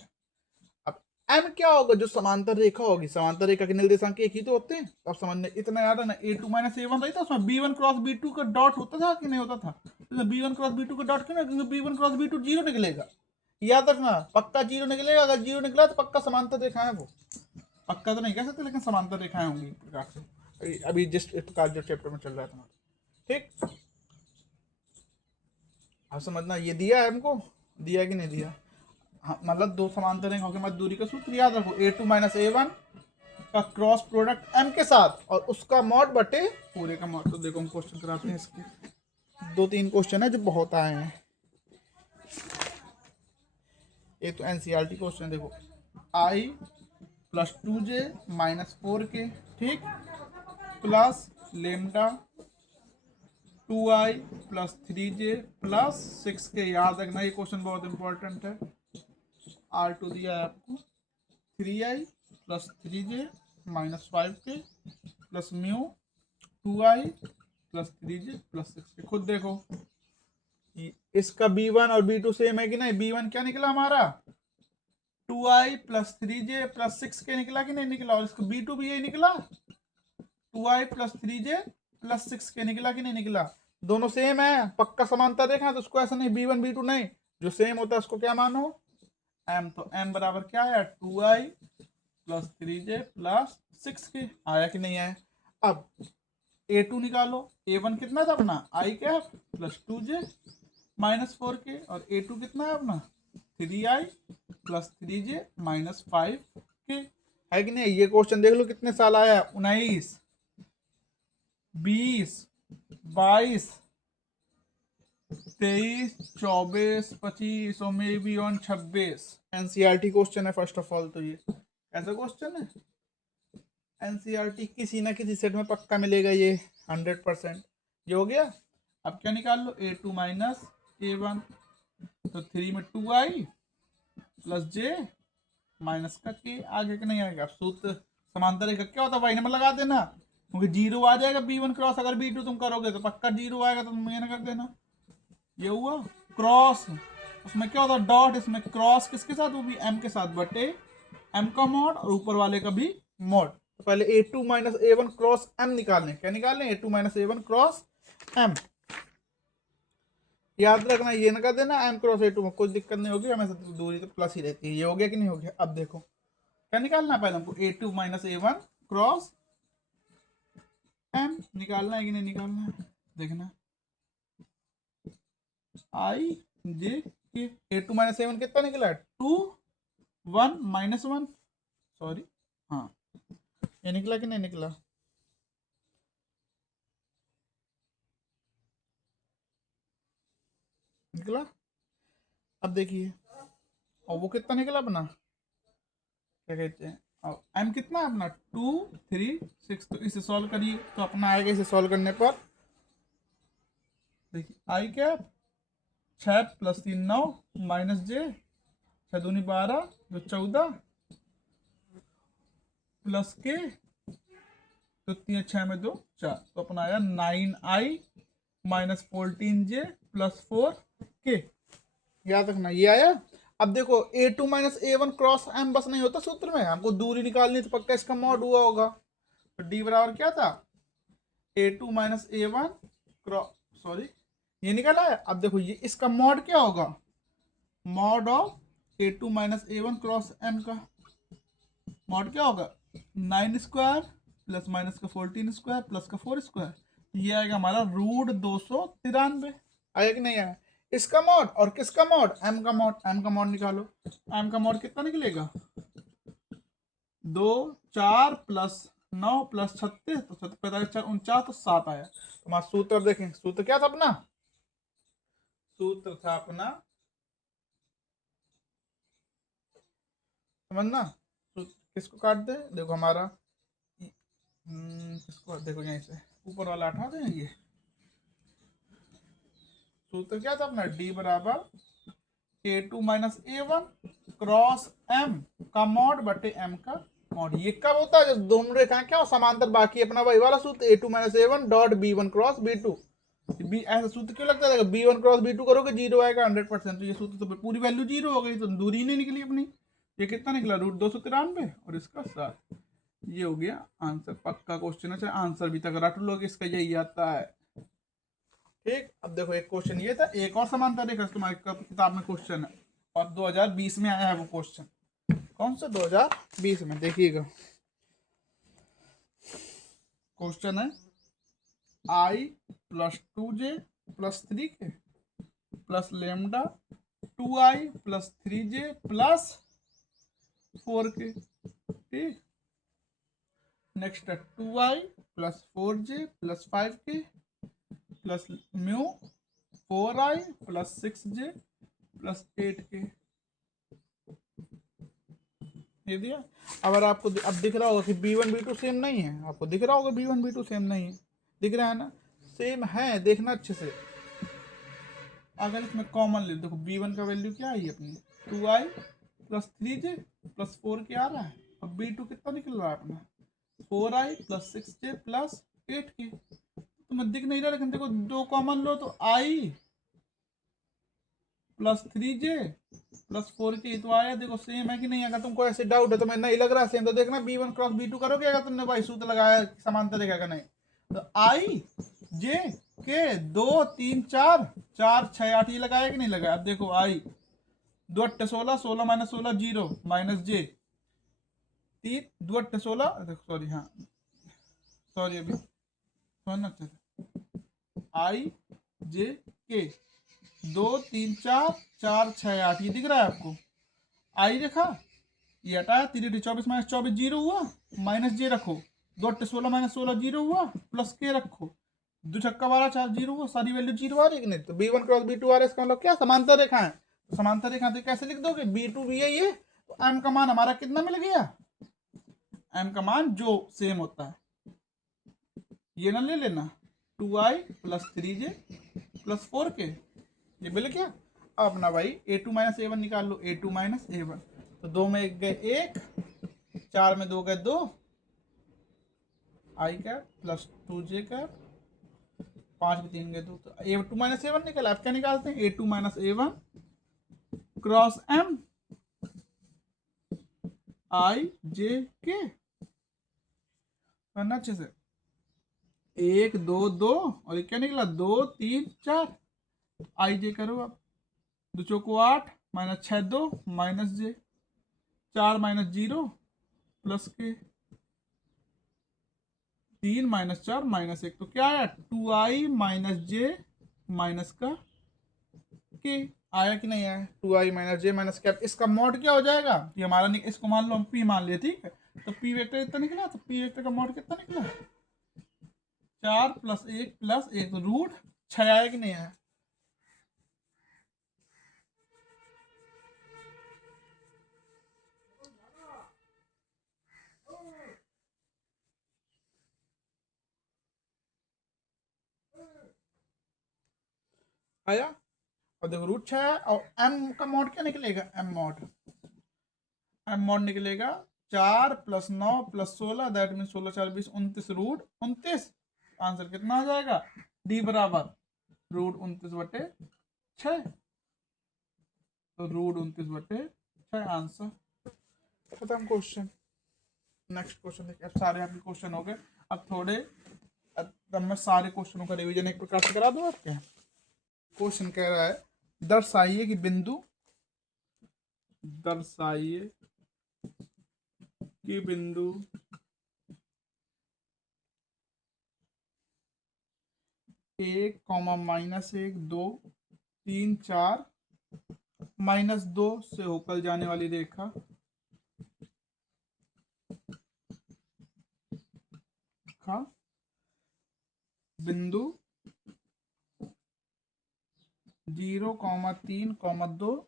अब m क्या होगा? जो समांतर रेखा होगी, समांतर रेखा के निर्देशांक एक ही तो होते हैं। अब समझने इतना याद है ना, a2 माइनस a1 रही था, उसमें b1 क्रॉस b2 का डॉट होता था कि नहीं होता था? तो b1 क्रॉस b2 का डॉट क्यों ना, क्योंकि b1 क्रॉस b2 जीरो निकलेगा, याद रखना पक्का जीरो निकलेगा। अगर जीरो निकला तो पक्का समांतर रेखा है वो, पक्का तो नहीं कह सकते लेकिन समांतर रेखाएं होंगी प्रकार से। अभी जिस प्रकार जो चैप्टर में चल रहा है तुम्हारा, ठीक। अब समझना, ये दिया है हमको, दिया कि नहीं दिया? हाँ, मतलब दो समांतर रेखाओं के मध्य दूरी का सूत्र याद रखो, a2 माइनस a1 का क्रॉस प्रोडक्ट m के साथ और उसका मॉड बटे पूरे का मॉड। तो देखो हम क्वेश्चन कराते हैं इसके, 2-3 क्वेश्चन है जो बहुत आए हैं। एक तो एनसीईआरटी क्वेश्चन देखो, i plus 2j minus 4k, ठीक, plus lambda 2i plus 3j plus 6k। याद रखना ये क्वेश्चन बहुत इंपॉर्टेंट है। R2 दिया है आपको 3i plus 3j minus 5k plus mu 2i plus 3j plus 6k। खुद देखो इसका b1 और b2 सेम है कि नहीं? b1 क्या निकला हमारा? 2i plus 3j plus 6k निकला कि नहीं निकला? और इसका b2 भी यही निकला, 2i plus 3j plus 6k निकला कि नहीं निकला? दोनों सेम है, पक्का समांतर रेखा, तो उसको ऐसा नहीं b1 b2 नहीं, जो सेम होता है उसको क्या मानो? m। तो m बराबर क्या है? 2i plus 3j plus 6k। आया कि नहीं आया? अब a2 निकालो, a1 कितना था अपना? i cap plus 2j minus 4k, और a2 कितना है अपना? 3i plus 3j minus 5k। है कि नहीं? ये क्वेश्चन देख लो कितने साल आया, 19 20 22 23 24 25 और may be on 26। NCERT question है फर्स्ट ऑफ ऑल। तो ये ऐसा क्वेश्चन है एनसीईआरटी किसी ना किसी सेट में पक्का मिलेगा ये 100%। ये हो गया। अब क्या निकाल लो? a2 माइनस a1, तो 3 में 2i प्लस j माइनस का k। आगे के नहीं आएगा। सूत्र समांतर रेखा क्या होता है? भाई नंबर लगा देना, क्योंकि जीरो आ जाएगा B1 क्रॉस, अगर B2 तुम करोगे तो पक्का जीरो आएगा, तो तुम ये ना कर देना। ये हुआ क्रॉस, उसमें क्या होता है डॉट, इसमें क्रॉस किसके साथ, वो भी M के साथ, बटे M का मॉड और ऊपर वाले का भी मॉड। तो पहले A2 minus A1 cross M निकालने, क्या निकालने, A2 minus A1 cross M। याद रखना, ये ना कर देना M क्रॉस A2 में, कोई दिक्कत नहीं होगी, हमेशा दूरी तो प्लस ही रहती है। ये हो गया कि नहीं हो गया। अब देखो क्या निकालना है पहले हमको, A2 minus A1 cross M निकालना है कि नहीं निकालना है, देखना। आई जे के, A2 माइनस A1 कितना निकला है, 2 1 माइनस 1, सॉरी हाँ, ये निकला कि नहीं निकला, निकला। अब देखिए, और वो कितना निकला अपना, क्या कहते हैं, और M कितना है अपना 2 3 6, तो इसे सॉल्व करिए तो अपना आएगा, इसे सॉल्व करने पर देखिए आई क्या, 6 प्लस 3 9 माइनस जे 6 दूनी 12 जो 14 प्लस के, तो 3 6 में 2 4, तो अपना आया 9i minus 14j plus 4k। याद रखना ये आया। अब देखो A2 minus A1 cross M बस नहीं होता सूत्र में, हमको दूरी निकालनी तो पक्का इसका मॉड हुआ होगा। तो D बराबर क्या था, A2 minus A1 cross, sorry ये निकला है। अब देखो ये इसका मॉड क्या होगा, mod of A2 minus A1 cross M का मॉड क्या होगा, 9 स्क्वायर प्लस माइनस का 14 स्क्वायर प्लस का 4 स्क्वायर, ये आएगा हमारा √293। आया कि नहीं आया, इसका मॉड और किसका मॉड, M का मॉड। M का मॉड निकालो, M का मॉड कितना निकलेगा, 2 4 प्लस 9 प्लस 36, तो 45 4 49, तो 7 आया। तो हमारा सूत्र देखें, सूत्र क्या था अपना, सूत्र था अपना, समझना, किसको काट दे, देखो हमारा किसको, देखो यहीं से ऊपर वाला हटा दें, ये सूत्र क्या था अपना, D बराबर A2 minus A1 cross M का मॉड बटे M का मॉड। ये कब होता है, जब दोनों रेखाएं क्या हो समांतर, बाकी अपना वही वाला सूत्र A2 minus A1 dot B1 cross B2। ऐसा सूत्र क्यों लगता है, B1 क्रॉस B2 करोगे जीरो आएगा 100%, तो ये सूत्र तो पूरी वैल्यू जीरो हो गई, तो दूरी नहीं निकली अपनी। ये कितना निकला, √293 और इसका 7। ये हो गया आंसर, पक्का क्वेश्चन है, चाहे आंसर भी तक रट लोगे इसका, यही आता है। ठीक, अब देखो एक क्वेश्चन ये था, एक और समांतर रेखा तुम्हारी किताब में क्वेश्चन है, और 2020 में आया है वो क्वेश्चन। कौन सा, 2020 में, देखिएगा क्वेश्चन है, i plus 2j plus 3k plus lambda 2i plus 3j plus 4k। ठीक, नेक्स्ट है 2i plus 4j plus 5k plus mu 4i plus 6j plus 8k। ये दिया। अगर आपको अब दिख रहा होगा कि B1 B2 सेम नहीं है, आपको दिख रहा होगा B1 B2 सेम नहीं है, दिख रहा है ना, सेम है, देखना अच्छे से। अगर इसमें कॉमन ले, देखो B1 का वैल्यू क्या है अपनी 2i plus 3j plus 4k आ रहा है, अब B2 कितना निकल रहा है अपना 4i plus 6j plus 8k। तुम्हें दिख नहीं रहा, लेकिन देखो दो कॉमन लो तो i plus 3j plus 4k तो आया, देखो सेम है कि नहीं। अगर तुमको ऐसे डाउट है तो मैं नहीं लग रहा सेम, तो देखना B1 क्रॉस B2 करोगे, अगर तुमने भाई सूत्र लगाया समांतर रेखा का नहीं, तो i j k 2 3 4 4 6 8 ये लगाया कि नहीं लगाया। अब देखो i 2 8 16 16 माइनस 16 0 माइनस j 3 2 8 16, देखो सॉरी, हाँ सॉरी अभी समझना अच्छे से, i j k 2 3 4 4 6 8 ये दिख रहा है आपको, आई देखा, ये हटाया 3 24 माइनस 24 जीरो हुआ, माइनस जे रखो, 2 8 16 माइनस 16 जीरो हुआ, प्लस के रखो, 2 छक्का 12 4 जीरो हुआ, सारी वैल्यू जीरो आ रही है कि नहीं। तो B1 क्रॉस B2 आ रहा है, इसका मतलब क्या, समांतर रेखा है। तो समांतर रेखा तो कैसे लिख दोगे, B2 भी है ये, तो M का मान हमारा कितना मिल गया, M का मान जो सेम होता है ये ना ले लेना, 2i plus 3j plus 4k, ये मिल गया। अब अपना भाई A2 माइनस A1 निकाल लो, A2 माइनस A1, तो 2 में 1 गए 1, 4 में 2 गए 2, I cap plus 2j cap, 5 में 3 गए तो A2 माइनस A1 निकला। अब क्या निकालते हैं, A2 minus A1 cross M I J K करना अच्छे से। 1 2 2 और क्या निकला 2 3 4, आई जे करो अब, 2 चौको 8 माइनस 6 2 माइनस जे, 4 माइनस 0 प्लस के, 3 माइनस 4 माइनस 1, तो क्या आया 2i माइनस जे माइनस का के। आया कि नहीं आया 2i माइनस जे माइनस के। इसका मॉड क्या हो जाएगा, ये हमारा इसको मान लो हम p मान लिया, ठीक है, तो p वेक्टर इतना निकला, तो p वेक्टर का मॉड कितना निकला 4 प्लस 1 प्लस 1, तो रूट 6 आया कि नहीं आया। आया। और देखो रूट 6 है, और m का मॉड क्या निकलेगा, m मॉड निकलेगा 4 plus 9 plus 16, that mean 16 4 20 29 root 29। Answer कितना आ जाएगा, डी बराबर रूट 29/6, तो रूट 29/6 आंसर। खत्म क्वेश्चन। नेक्स्ट क्वेश्चन देखिए। अब सारे आपके क्वेश्चन हो गए, अब थोड़े, अब मैं सारे क्वेश्चनों का रिवीजन एक प्रकार से करा दूं आपके। क्वेश्चन कह रहा है दर्शाइए कि बिंदु, दर्शाइए कि बिंदु 1, -1 2 3 4 -2 से होकर जाने वाली रेखा का बिंदु 0, 3, 2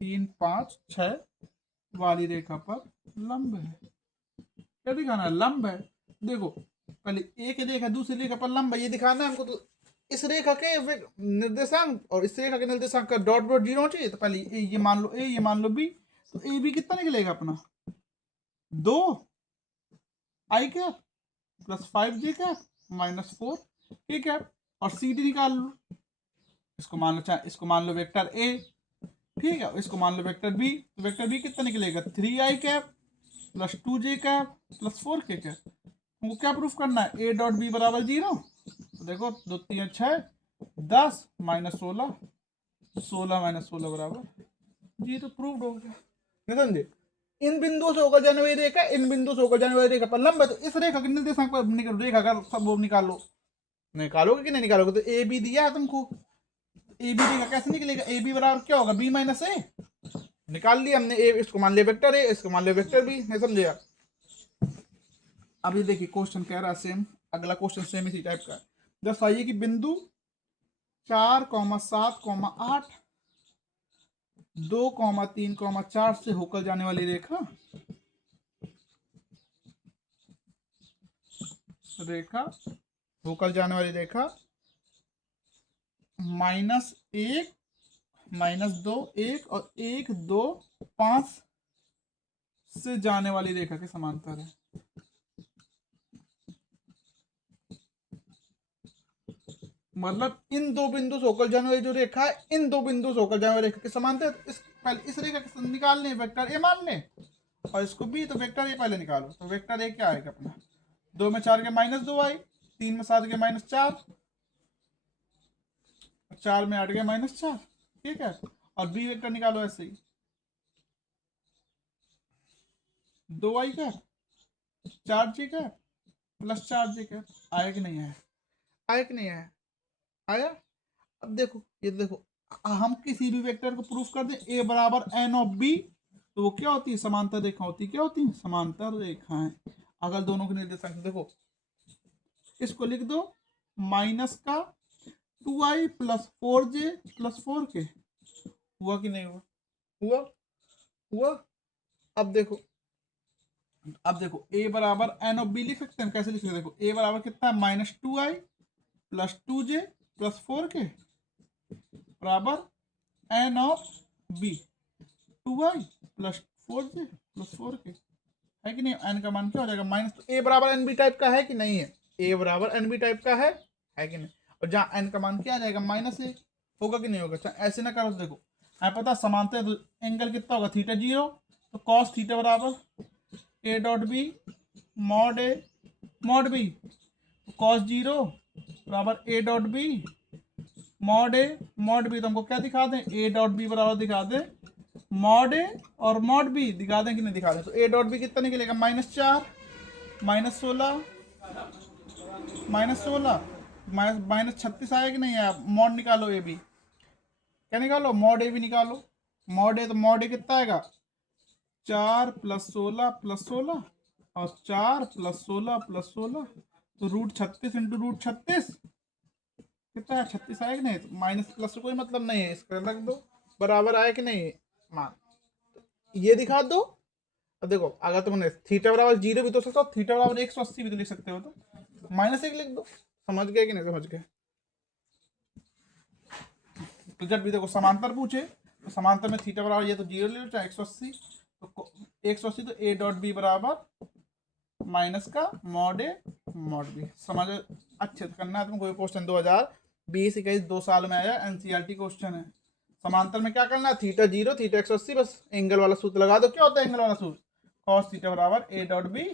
3 5 6 वाली रेखा पर लंब है। क्या दिखाना है, लंब है। देखो पहले एक रेखा दूसरी रेखा पर लंब है, ये दिखाना है हमको। तो इस रेखा के निर्देशांक और इस रेखा के निर्देशांक का डॉट डॉट जीरो चाहिए। तो पहले ये मान लो ए, ये मान लो बी, तो ए बी कितना निकलेगा अपना 2 I cap plus 5j cap minus 4 K cap, और सी डी निकाल लो। इसको मान लो, चाहे इसको मान लो वेक्टर ए, ठीक है, इसको मान लो वेक्टर बी, तो वेक्टर बी कितना निकलेगा 3i cap plus 2j cap plus 4k cap. हमको क्या प्रूफ करना है, ए डॉट बी बराबर 0। तो देखो 2 3 6 10 माइनस 16, 16 माइनस 16 बराबर 0, प्रूव्ड हो गया। नहीं समझे, इन बिंदुओं से होकर जाने वाली रेखा, इन बिंदुओं से होकर जाने वाली रेखा पर लंब है, तो इस रेखा के निर्देशांक पर रेखा का सब वो निकालो। निकालोगे कि नहीं निकालोगे, तो ए बी दिया है तुमको, ए बी रेखा कैसे निकलेगा, ए बी बराबर क्या होगा बी माइनस ए, निकाल लिया हमने। ए इसको मान लिया वेक्टर ए, इसको मान लिया वेक्टर बी, नहीं समझे आप। अब ये देखिए क्वेश्चन कह रहा है सेम, अगला क्वेश्चन सेम इसी टाइप का है। दर्शाइए कि बिंदु 4, 7, 8 2, 3, 4 से होकर जाने वाली रेखा होकर जाने वाली रेखा -1 -2 1 और 1 2 5 से जाने वाली रेखा के समांतर है। मतलब इन दो बिंदु से होकर जाने वाली जो रेखा है, इन दो बिंदु से होकर जाने वाली रेखा के समांतर। पहले इस रेखा के निकाल लें, वेक्टर ए मान लें, और इसको बी, तो वेक्टर ए पहले निकालो। तो वेक्टर ए क्या आएगा अपना, 2 में 4 के -2 आई, 3 में 7 के -4, 4 में 8 के -4, ठीक है। और बी वेक्टर निकालो ऐसे ही, 2i का 4j का प्लस 4j का। आया कि नहीं आया, आया कि नहीं आया, आया। अब देखो ये देखो, हम किसी भी वेक्टर को प्रूफ कर दें ए बराबर एन ऑफ बी, तो वो क्या होती है, समांतर रेखा होती है। क्या होती है, समांतर रेखाएं। अगर दोनों के निर्देशांक देखो, इसको लिख दो माइनस का 2i plus 4j plus 4k। हुआ कि नहीं हुआ, हुआ, हुआ। अब देखो, ए बराबर एन ऑफ बी लिख सकते हैं, कैसे लिख सकते हैं, देखो ए बराबर कितना है -2i plus 2j plus 4k बराबर n of b 2i plus 4j plus 4k, है कि नहीं, एन का मान क्या हो जाएगा माइनस, तो ए बराबर एन बी टाइप का है कि नहीं है, ए बराबर एन बी टाइप का है कि नहीं, और जहाँ एन का मान क्या आ जाएगा माइनस ए, होगा कि नहीं होगा। अच्छा ऐसे ना करो, देखो हमें पता समानता है, तो एंगल कितना होगा थीटा 0, तो कॉस थीटा बराबर a dot b mod a mod b, cos 0 बराबर a dot b mod a mod b, तो हमको क्या दिखा दें, ए डॉट बी बराबर दिखा दें मॉड ए और मॉड बी, दिखा दें कि नहीं दिखा दें। तो ए डॉट बी कितना निकलेगा -4 -16 -16 -36 आया कि नहीं आया, मॉड निकालो ए बी, क्या निकालो मॉड ए बी निकालो, मॉड ए, तो मॉड ए कितना आएगा 4 + 16 + 16 और 4 + 16 + 16, तो √36 × √36 कितना है 36 आया कि नहीं, तो माइनस प्लस से कोई मतलब नहीं है, इसका रख दो, बराबर आया कि नहीं मान, ये दिखा दो। अब देखो अगर तुमने थीटा बराबर 0 भी तो सकते हो, थीटा बराबर 180 भी तो लिख सकते हो, तो -1 लिख दो, समझ गए कि नहीं समझ गए। तो जब भी देखो समांतर पूछे, तो समांतर में थीटा बराबर ये तो 0 ले लो चाहे 180, तो 180 तो ए डॉट बी बराबर माइनस का मॉड ए मॉड बी, समझ अच्छे से करना है तुमको। क्वेश्चन 2020-21 2 साल में आया, एनसीईआरटी क्वेश्चन है। समांतर में क्या करना है, थीटा 0 थीटा 180, बस एंगल वाला सूत्र लगा दो। क्या होता है एंगल वाला सूत्र, कॉस थीटा बराबर a dot b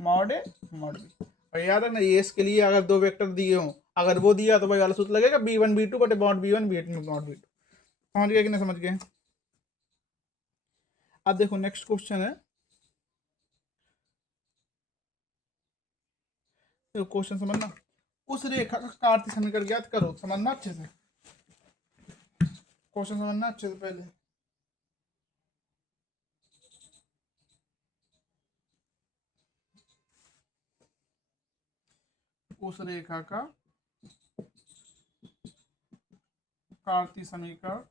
mod a mod b. और याद रखना ये इसके लिए अगर 2 वेक्टर दिए हों, अगर वो दिया तो वही वाला सूत्र लगेगा b1 b2 बटे mod b1 b2 mod b2। समझ गए कि नहीं समझ गए। अब देखो नेक्स्ट क्वेश्चन है, तो क्वेश्चन समझना, उस रेखा का कार्तीय समीकरण ज्ञात करो, समझना अच्छे से, क्वेश्चन समझना अच्छे से पहले। उस रेखा का कार्तीय समीकरण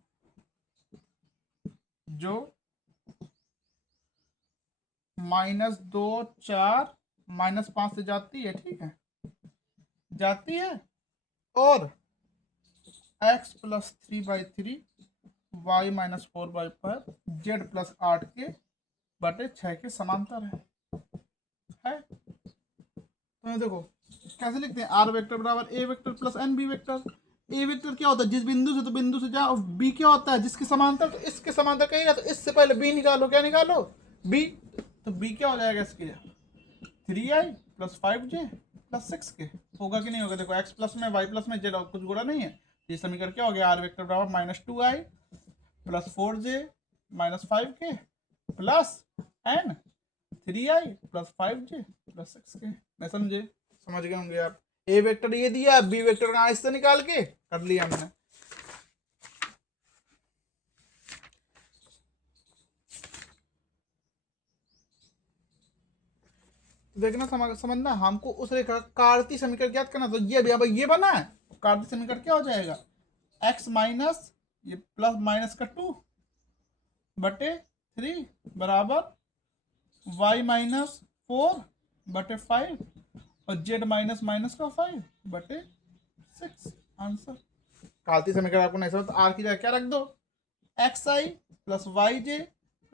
जो -2 4 -5 से जाती है, ठीक है जाती है, और x + 3/3 y - 4/5 z + 8 के बटे 6 के समांतर है। तो देखो कैसे लिखते हैं, आर वेक्टर बराबर A vector plus N B vector. A vector क्या होता है, जिस बिंदु से तो बिंदु से जाओ, बी क्या होता है जिसके समांतर, तो इसके समांतर कहेगा, तो इससे पहले बी निकालो, क्या निकालो बी, तो बी क्या हो जाएगा इसके लिए 3i + 5j + 6k, होगा कि नहीं होगा। देखो x प्लस में y प्लस में z कुछ गुणा नहीं है, तो ये समीकरण क्या हो गया, आर वेक्टर बराबर -2i + 4j - 5k plus n 3i + 5j + 6k। नहीं समझे, समझ गए होंगे आप। ए वेक्टर ये दिया, बी वेक्टर का इससे निकाल के कर लिया हमने। देखना समझना, हमको उस रेखा का कार्तीय समीकरण ज्ञात करना, तो ये बना है, कार्तीय समीकरण क्या हो जाएगा, x माइनस ये प्लस माइनस का 2 बटे 3 बराबर y - 4 बटे 5 और z माइनस का 5 बटे 6, आंसर। कार्तीय समीकरण आपको नहीं समझ तो आर की जगह क्या रख दो, xi + yj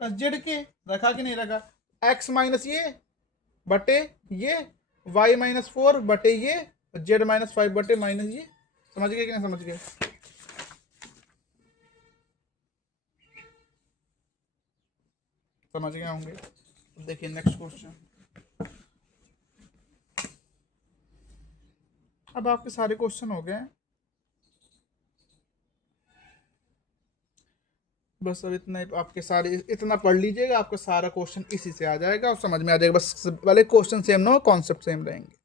+ zk, रखा कि नहीं रखा, x माइनस ये बटे ये, y - 4 बटे ये, z - 5 बटे माइनस ये। समझ गए कि नहीं समझ गए। समझ गए होंगे। देखिए नेक्स्ट क्वेश्चन, अब आपके सारे क्वेश्चन हो गए, बस अब इतना आपके सारे, इतना पढ़ लीजिएगा, आपका सारा क्वेश्चन इसी से आ जाएगा और समझ में आ जाएगा, बस वाले क्वेश्चन सेम ना हो, कॉन्सेप्ट सेम रहेंगे।